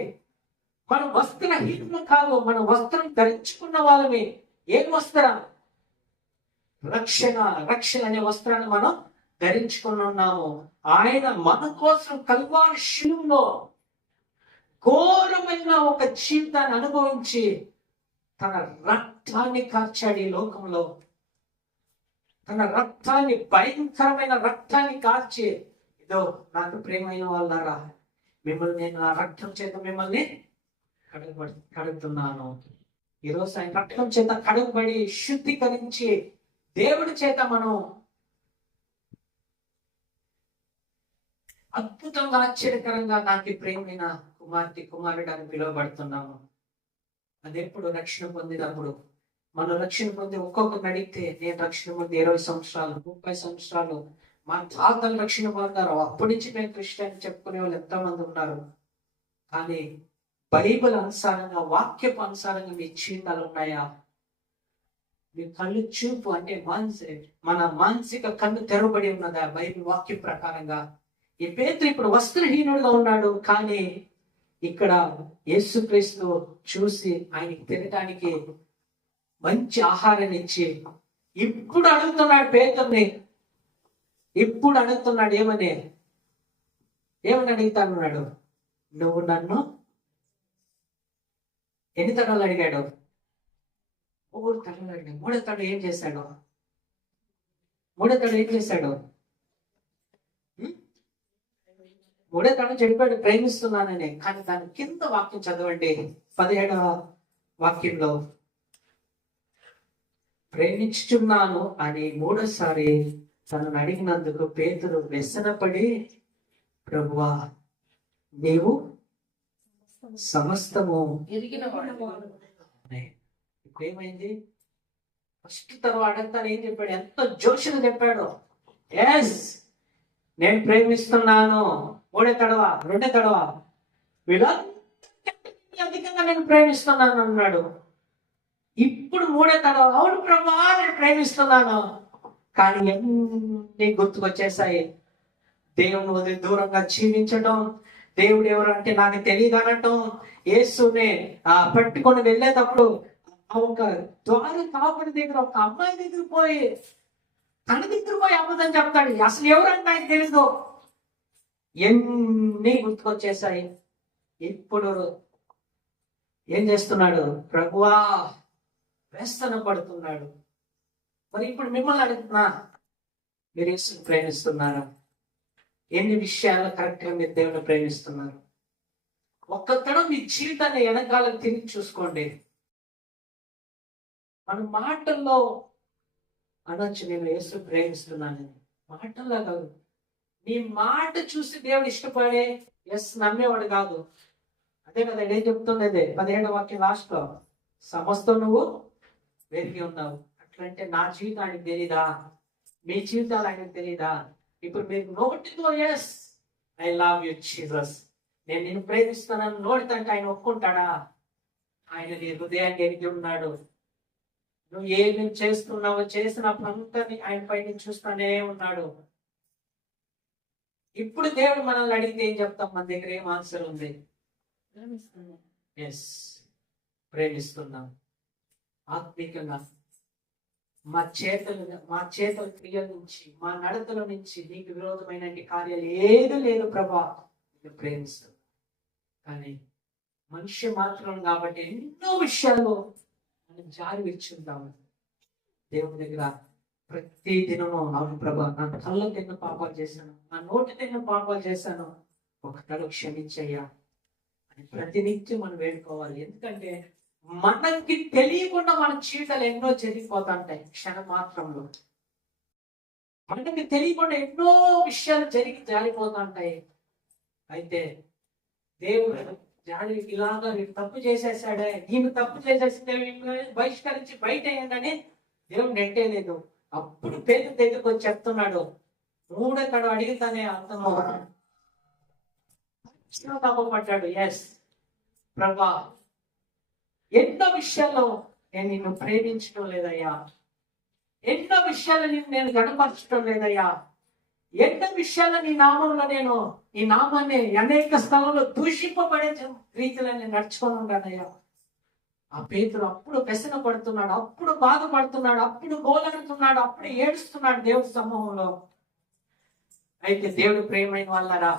మన వస్త్రహీనము కాదు, మన వస్త్రం ధరించుకున్న వాళ్ళని. ఏం వస్త్రం? రక్షణ అనే వస్త్రాన్ని మనం ధరించుకుని ఉన్నాము. ఆయన మన కోసం కల్వారి శిలువలో ఘోరమైన ఒక జీవితాన్ని అనుభవించి తన రక్తాన్ని కార్చాడు ఈ లోకంలో. తన రక్తాన్ని, భయంకరమైన రక్తాన్ని కార్చి, ఇదో నాకు ప్రియమైన వాళ్ళారా, మిమ్మల్ని నేను నా రక్తం చేత మిమ్మల్ని కడుగుతున్నాను. ఈరోజు ఆయన రక్తం చేత కడుగుబడి శుద్ధీకరించి దేవుడి చేత మనం అద్భుతంగా, ఆశ్చర్యకరంగా నాకు ప్రియమైన కుమార్తె, కుమారుడు అని పిలువబడుతున్నాము. అది ఎప్పుడు రక్షణ పొందినప్పుడు. మనం రక్షణ పొంది ఒక్కొక్కరిని అడిగితే, నేను రక్షణ పొంది 20 సంవత్సరాలు, 30 సంవత్సరాలు, మా తాతలు రక్షణ పొందారు, అప్పటి నుంచి మేము క్రిస్టియన్ చెప్పుకునే వాళ్ళు ఎంతమంది ఉన్నారు. కానీ బైబిల్ అనుసారంగా, వాక్యపు అనుసారంగా మీ జీవితాలు ఉన్నాయా? మీ కళ్ళు చూపు అంటే మన మానసిక కన్ను తెరవబడి ఉన్నదా బైబిల్ వాక్యం ప్రకారంగా? ఈ పేతురు ఇప్పుడు వస్త్రహీనుడుగా ఉన్నాడు, కానీ ఇక్కడ యేసుక్రీస్తు చూసి ఆయనకి తినడానికి మంచి ఆహారాన్ని ఇచ్చి ఇప్పుడు అడుగుతున్నాడు పేతుర్ని. ఇప్పుడు అడుగుతున్నాడు ఏమని అడుగుతానున్నాడు? నువ్వు నన్ను ఎన్ని తడలు అడిగాడు? 3 తడలు అడిగాడు. 3వ తడ ఏం చేశాడు? 3వ తడ ఏం చేశాడు? 3వ తడ చెప్పాడు ప్రేమిస్తున్నానని. కానీ దాని కింద వాక్యం చదవండి, 17వ వాక్యంలో ప్రేమించుచున్నాను అని 3వసారి తనను అడిగినందుకు పేతురు వ్యసనపడి, ప్రభువా నీవు సమస్తము ఇప్పుడు ఏమైంది? ఫస్ట్ తర్వాత అడగతాను ఏం చెప్పాడు? ఎంత జోషుగా చెప్పాడు. ఎస్, నేను ప్రేమిస్తున్నాను. 3వ తడవ, 2వ తడవ, వీళ్ళంతా అధికంగా నేను ప్రేమిస్తున్నాను అన్నాడు. ఇప్పుడు 3వ తడవ, అవును ప్రభా నేను ప్రేమిస్తున్నాను. కానీ ఎన్ని గుర్తుకొచ్చేసాయి. దేవుని వదిలి దూరంగా జీవించడం, దేవుడు ఎవరు అంటే నాకు తెలియదు అనటం, యేసునే పట్టుకొని వెళ్ళేటప్పుడు ఒక ద్వార కాపుడి దగ్గర ఒక అమ్మాయి దగ్గర పోయి, తన దగ్గర పోయి అబద్ధం చెప్తాడు. అసలు ఎవరంటే ఆయన తెలీదు. ఎన్ని గుర్తుకొచ్చేసాయి. ఇప్పుడు ఏం చేస్తున్నాడు? ప్రభువా వేస్తన పడుతున్నాడు. మరి ఇప్పుడు మిమ్మల్ని అడుగుతున్నా, మీరు యేసుని ప్రేమిస్తున్నారా? ఎన్ని విషయాలు కరెక్ట్గా మీరు దేవుని ప్రేమిస్తున్నారు? ఒక్కతడం మీ జీవితాన్ని వెనకాల తిరిగి చూసుకోండి. మన మాటల్లో అనొచ్చు నేను యేసు ప్రేమిస్తున్నానని, మాటల్లో కాదు. నీ మాట చూసి దేవుడు ఇష్టపడే నమ్మేవాడు కాదు. అదే కదా ఏం చెప్తున్నది 17వ వాక్యం లాస్ట్ లో, సమస్తం నువ్వు వెలిగి ఉన్నావు. అట్లంటే నా జీవితం ఆయనకు తెలీదా? మీ జీవితాలు ఆయనకు తెలీదా? ఇప్పుడు మీరు నోటితో yes I love you Jesus, నేను నిన్ను ప్రేమిస్తున్నాను నోటితంటే ఆయన ఒప్పుకుంటాడా? ఆయన నీ హృదయాన్ని ఎరిగి ఉన్నాడు. నువ్వు ఏమి చేస్తున్నావో చేసినప్పుడు అంతా ఆయన పైన చూస్తానే ఉన్నాడు. ఇప్పుడు దేవుడు మనల్ని అడిగితే ఏం చెప్తాం? మన దగ్గర ఏం ఆన్సర్ ఉంది? ఎస్, ప్రేమిస్తున్నాం. ఆత్మీకంగా మా చేతుల క్రియల నుంచి, మా నడతల నుంచి నీకు విరోధమైన కార్యాలు ఏది లేదు ప్రభా, నేను ప్రేమిస్తాను. కానీ మనిషి మాత్రం కాబట్టి ఎన్నో విషయాలు మనం జారి విచ్చుంటాము. దేవుని దగ్గర ప్రతి దినము అవును ప్రభా, నా కళ్ళ తిన్న పాపాలు చేశాను, నా నోటి తిన్న పాపాలు చేశాను, ఒక తల క్షమించయ్యా అని ప్రతినిత్యం మనం వేడుకోవాలి. ఎందుకంటే మనకి తెలియకుండా మన జీవితాలు ఎన్నో జరిగిపోతుంటాయి. క్షణం మాత్రంలో మనకి తెలియకుండా ఎన్నో విషయాలు జారిపోతుంటాయి. అయితే దేవుడు జాడి ఇలాగా తప్పు చేసేసాడే, ఈమె తప్పు చేసేసిందే, బహిష్కరించి బయట అయ్యిందని దేవుడు నెట్టేలేదు. అప్పుడు పేతురు దగ్గరకు వచ్చి చెప్తున్నాడు, మూడెక్కడ అడిగితేనే అతను పడ్డాడు. ఎస్ ప్రభా, ఎన్నో విషయాల్లో నేను నిన్ను ప్రేమించడం లేదయ్యా, ఎన్నో విషయాలు నేను గణపరచడం లేదయ్యా, ఎన్నో విషయాల్లో నీ నామాన్ని అనేక స్థలంలో దూషింపబడే రీతిలో నేను నడుచుకొని ఉన్నానయ్యా. ఆ పేతురు అప్పుడు వ్యసన పడుతున్నాడు, అప్పుడు బాధపడుతున్నాడు, అప్పుడు గోలడుతున్నాడు, అప్పుడు ఏడుస్తున్నాడు దేవుడి సమూహంలో. అయితే దేవుడు ప్రేమైన వాళ్ళరా,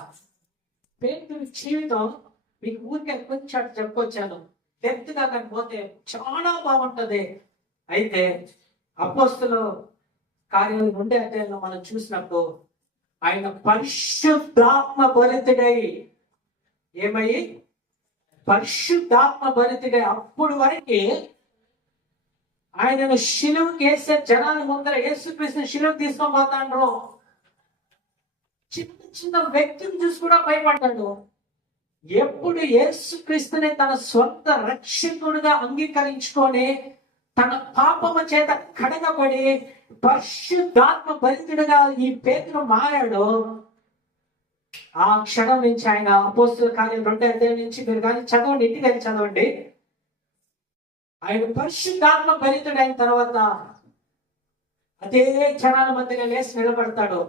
పేతురు జీవితం మీకు ఊరికే కొంచెం చెప్పొచ్చాను, డెప్త్ గా పోతే చాలా బాగుంటది. అయితే అపోస్తుల కార్యాలు 2వ అధ్యాయంలో మనం చూసినప్పుడు ఆయన పరిశుద్ధాత్మ భరితుడై, ఏమయ్యి పరిశుద్ధాత్మ భరితుడై, అప్పుడు వరకు ఆయనను శిలువకి వేసే జనాల ముందర యేసుక్రీస్తుని శిలువకి తీసుకొని పోతాడు. చిన్న చిన్న వ్యక్తిని చూసి కూడా భయపడ్డాడు. ఎప్పుడు యేసుక్రీస్తుని తన స్వంత రక్షకుడుగా అంగీకరించుకొని తన పాపము చేత కడగబడి పరిశుద్ధాత్మ భరితుడుగా ఈ పేతురు మారాడు, ఆ క్షణం నుంచి ఆయన అపోస్తుల కార్యం 2వ అధ్యాయం నుంచి మీరు కానీ చదవండి, ఇంటికి వెళ్ళి చదవండి. ఆయన పరిశుద్ధాత్మ భరితుడైన తర్వాత అదే జనాల మధ్యలో లేచి నిలబడతాడు.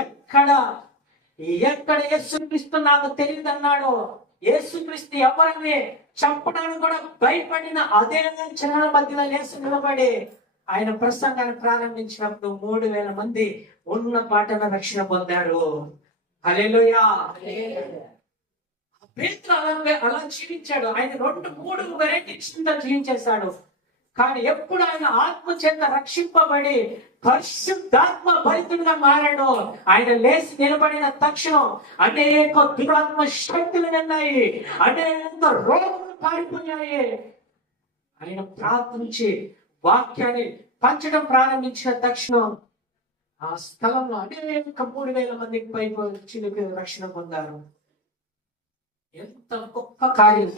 ఎక్కడ యేసుక్రీస్తు నాకు తెలియదు అన్నాడు, యేసుక్రీస్తు ఎవరిని చంపడానికి కూడా భయపడిన అదే జనాల మధ్యలో లేచి నిలబడి ఆయన ప్రసంగాన్ని ప్రారంభించినప్పుడు 3000 మంది ఉన్న పాటన రక్షణ పొందారు. హల్లెలూయా. పేతురు అలా జీవించాడు. ఆయన 2-3 వెరైటీస్ జీవించేశాడు. కానీ ఎప్పుడు ఆయన ఆత్మ చేత రక్షింపబడి పరిశుద్ధాత్మ భరితుడిగా మారాడు, ఆయన లేచి నిలబడిన తక్షణం అనేక దురాత్మ శక్తులు నిన్నాయి, అనేక రోగులు పారిపోయాయి. ఆయన ప్రార్థించి వాక్యాన్ని పంచడం ప్రారంభించిన తక్షణం ఆ స్థలంలో అనేక 3000 మందికి పైకి రక్షణ పొందారు. ఎంత గొప్ప కార్యం!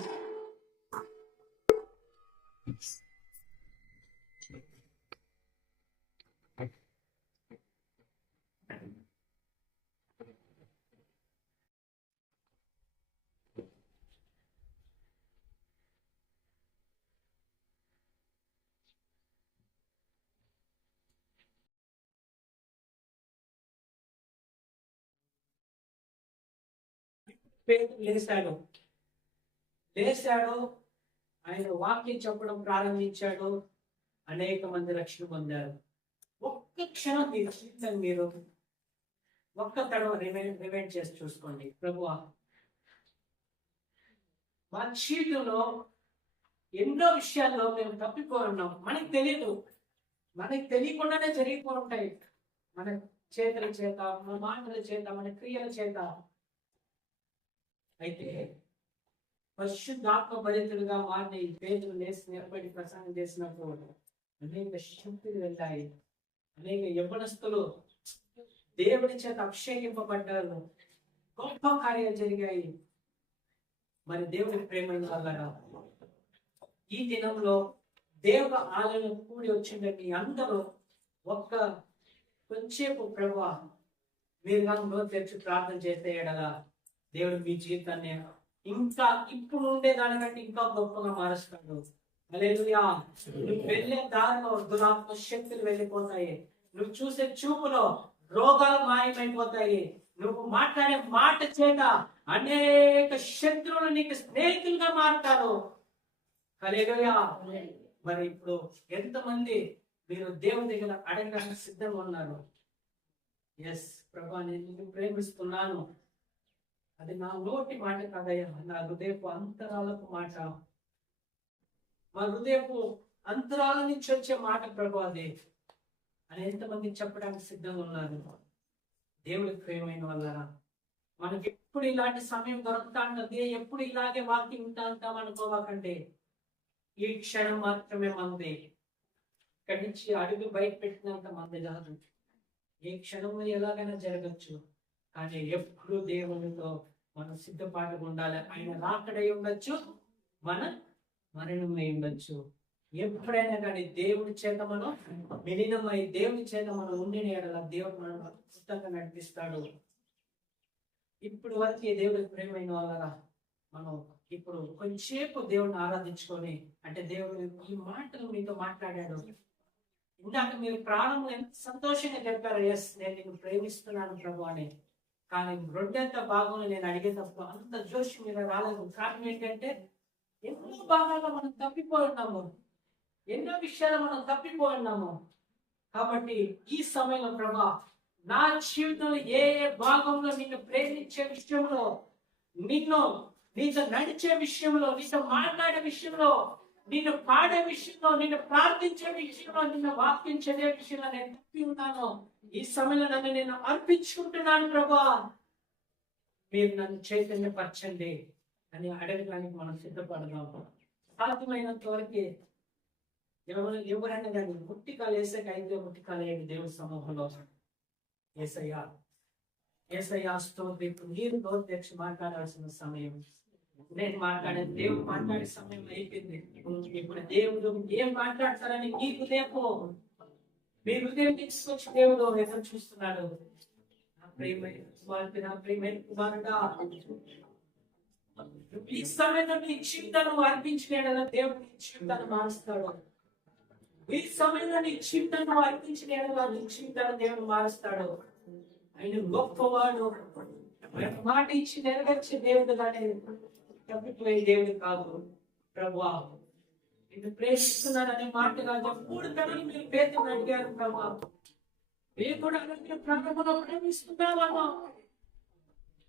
పేతురు లేచాడు, ఆయన వాక్యం చెప్పడం ప్రారంభించాడు, అనేక మంది రక్షణ పొందారు. ఒక్క క్షణం మీరు ఒక్క తడవ రిమైండ్ చేసి చూసుకోండి. ప్రభువా, మా జీవితంలో ఎన్నో విషయాల్లో మేము తప్పిపోయి ఉన్నాం, మనకి తెలియకుండానే జరిగిపోయి ఉంటాయి. మన చేతుల చేత, మన మాటల చేత, మన క్రియల చేత. అయితే పరిశుద్ధాత్మ భరితుడుగా మారిన ఈ పేతురు లేచి నిలబడి ప్రసంగం చేసినప్పుడు అనేక శక్తులు వెళ్ళాయి, అనేక యవ్వనస్తులు దేవుడి చేత అభిషేకింపబడ్డారు, గొప్ప కార్యాలు జరిగాయి. మరి దేవుడి ప్రేమైన వల్ల ఈ దినంలో దేవుడు ఆలయం కూడి వచ్చిండే మీ అందరూ కొంచెంసేపు ప్రభువా మీరు నన్ను తెచ్చి ప్రార్థన చేస్తే ఎడలా దేవుడు మీ జీవితాన్ని ఇంకా ఇప్పుడు ఉండే దానికంటే ఇంకా గొప్పగా మారుస్తాడు. హల్లెలూయా. నువ్వు వెళ్ళే దారిలో దురాత్మ శక్తులు వెళ్ళిపోతాయి, నువ్వు చూసే చూపులో రోగాలు మాయమైపోతాయి, నువ్వు మాట్లాడే మాట చేత అనేక శత్రువులు నీకు స్నేహితులుగా మారుతారు. హల్లెలూయా. మరి ఇప్పుడు ఎంతమంది మీరు దేవుని దగ్గర అడగడానికి సిద్ధంగా ఉన్నారు? ఎస్ ప్రభా, నేను నిన్ను ప్రేమిస్తున్నాను, అది నా నోటి మాట కాదయ్యా, నా హృదయపు అంతరాలకు మాట, మా హృదయపు అంతరాల నుంచి వచ్చే మాట ప్రభు అది అని ఎంతమంది చెప్పడానికి సిద్ధంగా ఉన్నారు? దేవుడికి ప్రేమైన వల్ల మనకి ఎప్పుడు ఇలాంటి సమయం దొరుకుతా ఉంటుంది, ఎప్పుడు ఇలాగే వాక్యం ఉంటా అంటాం అనుకోవాకంటే ఈ క్షణం మాత్రమే మంది. ఇక్కడి నుంచి అడుగు బయట పెట్టినంత మంది కాదు. ఏ క్షణంలో ఎలాగైనా జరగచ్చు, కానీ ఎప్పుడు దేవునితో మనం సిద్ధపాటుగా ఉండాలి. ఆయన రాకడై ఉండొచ్చు, మన మరణమై ఉండొచ్చు. ఎప్పుడైనా కానీ దేవుడి చేత మనం విలీనమై దేవుని చేత మనం ఉండిన ఎడల దేవుడు మనం అద్భుతంగా నడిపిస్తాడు. ఇప్పుడు వరకు దేవుడికి ప్రేమైన వాళ్ళగా మనం ఇప్పుడు కొంచెంసేపు దేవుడిని ఆరాధించుకొని, అంటే దేవుడు ఈ మాటలు మీతో మాట్లాడాడు. ఇందాక మీరు ప్రాణం ఎంత సంతోషంగా చెప్పారు, ఎస్ నేను నిన్ను ప్రేమిస్తున్నాను ప్రభు అని. కానీ రెండెంత భాగంలో నేను అడిగేటప్పుడు అంత జోష్ మీద రాలేదు. కారణం ఏంటంటే ఎన్నో భాగాల్లో మనం తప్పిపోయి ఉన్నాము, ఎన్నో విషయాలు మనం తప్పిపోయి ఉన్నాము. కాబట్టి ఈ సమయంలో ప్రభా నా జీవితంలో ఏ ఏ భాగంలో నిన్ను ప్రేమించే విషయంలో, నీతో నడిచే విషయంలో, నీతో మాట్లాడే విషయంలో, నిన్ను పాడే విషయంలో, నిన్ను ప్రార్థించే విషయంలో, నిన్ను వాక్యం చదివే విషయంలో నేను తప్పి ఉన్నాను, ఈ సమయంలో నన్ను నేను అర్పించుకుంటున్నాను ప్రభా, మీరు నన్ను చైతన్యపరచండి అని అడగడానికి మనం సిద్ధపడదాం. సాధ్యమైనంత వరకు ఎవరైనా కానీ ముట్టికాలు వేసాక అయితే ముట్టికాలు వేయండి దేవుడి సమూహంలో. ఏసయ్యా స్తోత్రం. ఇప్పుడు మీరు గౌరక్ష మాట్లాడాల్సిన సమయం, నేను మాట్లాడే దేవుడు మాట్లాడే సమయం అయిపోయింది. ఇప్పుడు దేవుడు ఏం మాట్లాడతారని మీకు రేపు మీ హృదయం తీసుకొచ్చి దేవుడు ఎదురు చూస్తున్నాడు. నా ప్రియమైన కుమారుడా, ఈ సమయంలో నీ జీవితాన్ని అర్పించిన దేవుడు నీ జీవితాన్ని మారుస్తాడు. ఈ సమయంలో నీ జీవితాన్ని అర్పించిన నీ జీవితాన్ని దేవుడు మారుస్తాడు. ఆయన గొప్పవాడు, మాట ఇచ్చి నెరవేర్చే దేవుడు కానీ తప్పిపోయే దేవుడు కాదు. ప్రభువా నిన్ను ప్రేమిస్తున్నాననే మాట కాదు. 3 తరాలు మీరు పేదలు అడిగారు ప్రభా, మీరు కూడా అడిగిన ప్రారంభంలో ప్రేమిస్తున్నావా?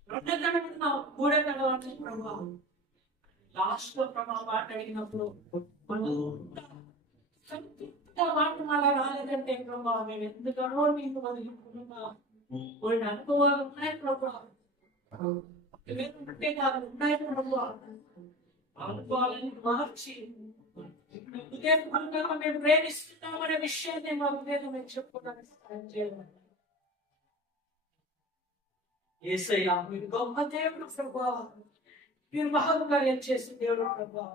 2 తడవున్నావు, 3 తడవాలి ప్రభా. లాస్ట్ లో ప్రభా మాట అడిగినప్పుడు మనం మాట అలా రాలేదంటే ప్రభా మేము ఎందుకనో నీకు వదిలిపోతున్నా. కొన్ని అనుభవాలు ఉన్నాయి ప్రభా, ఉన్నాయి ప్రభా. అనుభవాలని మార్చి మేము ప్రేమిస్తున్నామనే విషయాన్ని మా ఉదయం మేము చెప్పుకోవడానికి సాయం చేయాలి. యేసయ్యా మీరు గొప్ప దేవుడు ప్రభా, మీరు మహాకార్యం చేసిన దేవుడు ప్రభా,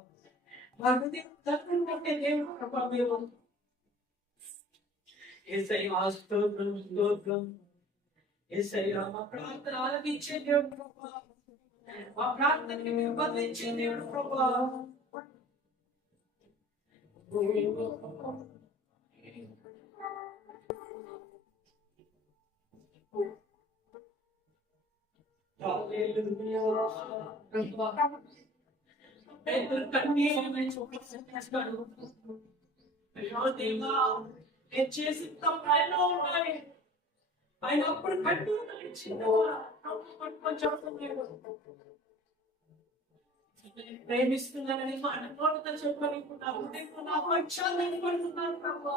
మా హృదయం తగ్గుంటే దేవుడు ప్రభా. మీరు యేసయ్యా స్తోత్రం స్తోత్రం. యేసయ్యా మా ప్రార్థన ఆలకించే దేవుడు ప్రభా, మా ప్రార్థనకి మీరు బదిలించే దేవుడు ప్రభా. చేసి ఆయన ఉండాలి, ఆయన అప్పుడు ప్రేమిస్తున్నానని మాట నోటితో చెప్పనుకున్నాను. నా పక్షాన్ని పడుతున్నాను ప్రభా.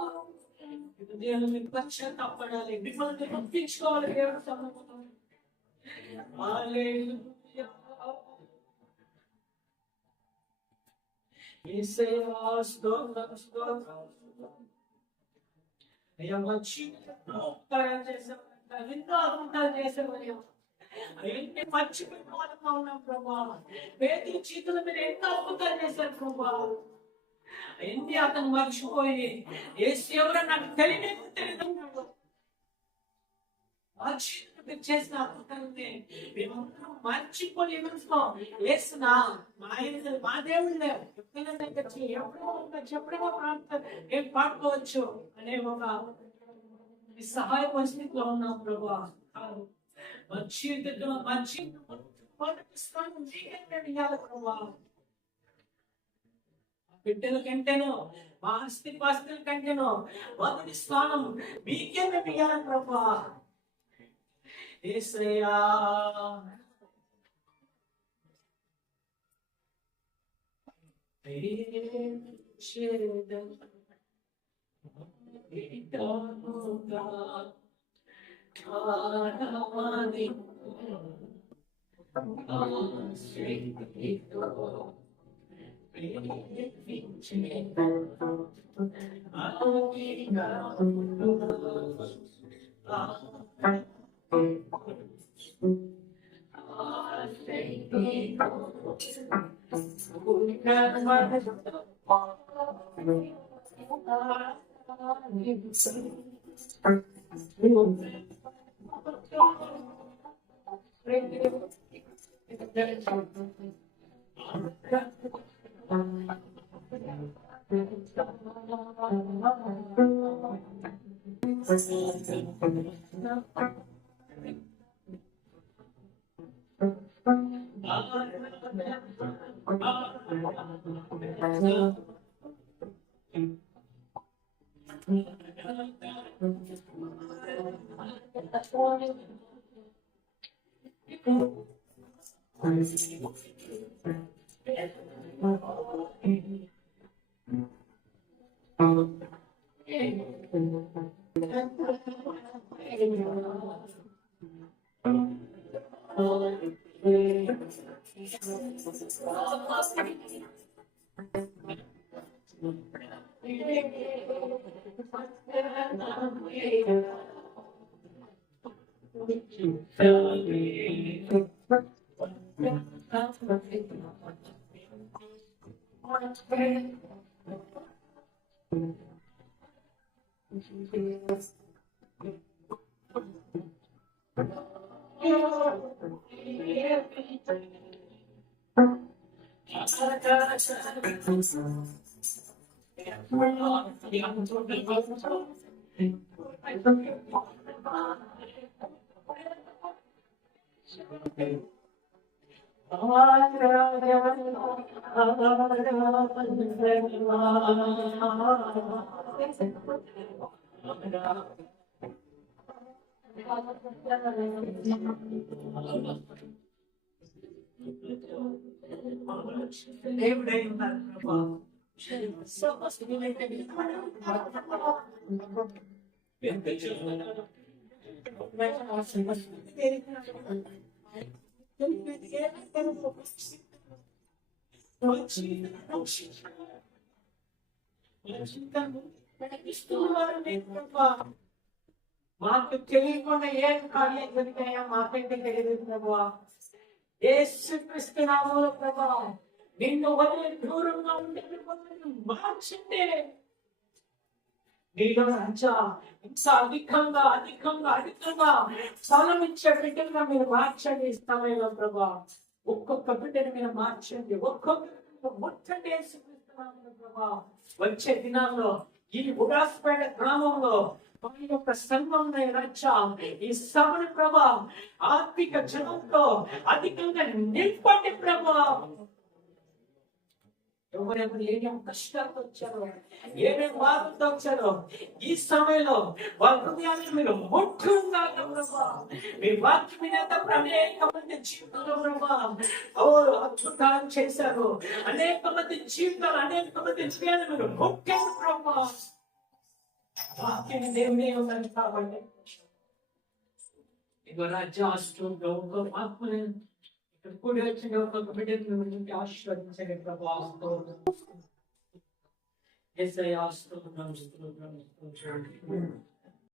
దేవుడు మీ పక్షాన్ని తప్పడాలి, మిమ్మల్ని పంపించుకోవాలి దేవుడు సమూహంలో. హల్లెలూయా. యేసయ్యా స్తోత్రం స్తోత్రం. అయ్యా మా జీవితంలో ఉపకారం చేసేవారు, ఎన్నో అద్భుతాలు చేసేవారు, అవన్నీ మర్చిపోయిపోవడం ఉన్నాం ప్రభా. పేదల జీవితంలో మీరు ఎన్నో అద్భుతాలు చేశారు ప్రభా. అవన్నీ అతను మర్చిపోయి ఏసు ఎవరో నాకు తెలియదు చేసిన అద్భుతాన్ని మేమందరం మర్చిపోయి వేస్తున్నా. మా దేవుళ్ళే ఎప్పుడో ప్రాంతం ఏం పాడుకోవచ్చు అనే ఒక సహాయ పరిస్థితిలో ఉన్నాం ప్రభా. మంచి ప్రభా. బిడ్డల కంటేనో మా ఆస్తి పాస్తుల కంటేనో మొదటి స్థానం మీకే మేము ఇయ్యాలి ప్రభా. యేసయ్యా దేవుడై ఉన్నారు ప్రభా. మాకు తెలియకుండా ఏం కార్యం జరిగాయా మాకైతే తెలియదు ప్రభా. యేసుక్రీస్తు నామములో ప్రభా నిన్ను వదిలి దూరంగా ఉండే మార్చండి. నీలో రాజా ఇంకా అధికంగా అధికంగా అధికంగా స్థలం ఇచ్చే బిడ్డలుగా మీరు మార్చండి. ఇస్తామేలో ప్రభా ఒక్కొక్క బిడ్డని మీరు మార్చండి. ఒక్కొక్క ముట్టండి యేసుక్రీస్తు ప్రభా. వచ్చే దినాల్లో ఈ ఉడాస్పేట గ్రామంలో వారి యొక్క సంఘం రచ్చా ఈ సభను ప్రభా ఆత్మిక జనంతో అధికంగా నింపండి ప్రభా. ఎవరెవరు ఏమేమి కష్టాలతో వచ్చారో ఏమేమి బాధలతో వచ్చారో ఈ సమయంలో వారి హృదయాన్ని మీరు ముట్టుకున్నారు ప్రభా. మీ వాక్యం వినేటప్పుడు అనేక మంది జీవితంలో ప్రభా అద్భుతాలు చేశారు. అనేక మంది జీవితాలు అనేక మంది జీవితాలు మీరు ముట్టారు ప్రభా. వాక్యం దేవుడే ఉన్నారు కాబట్టి ఇదిగో రాజ్యాష్టంలో ఒక ఆత్మని ఇక్కడ కూడి వచ్చిన ఒక్కొక్క బిడ్డను ఆశీర్వదించండి ప్రభా. యేసయ్యా స్తోత్రం స్తోత్రం స్తోత్రం.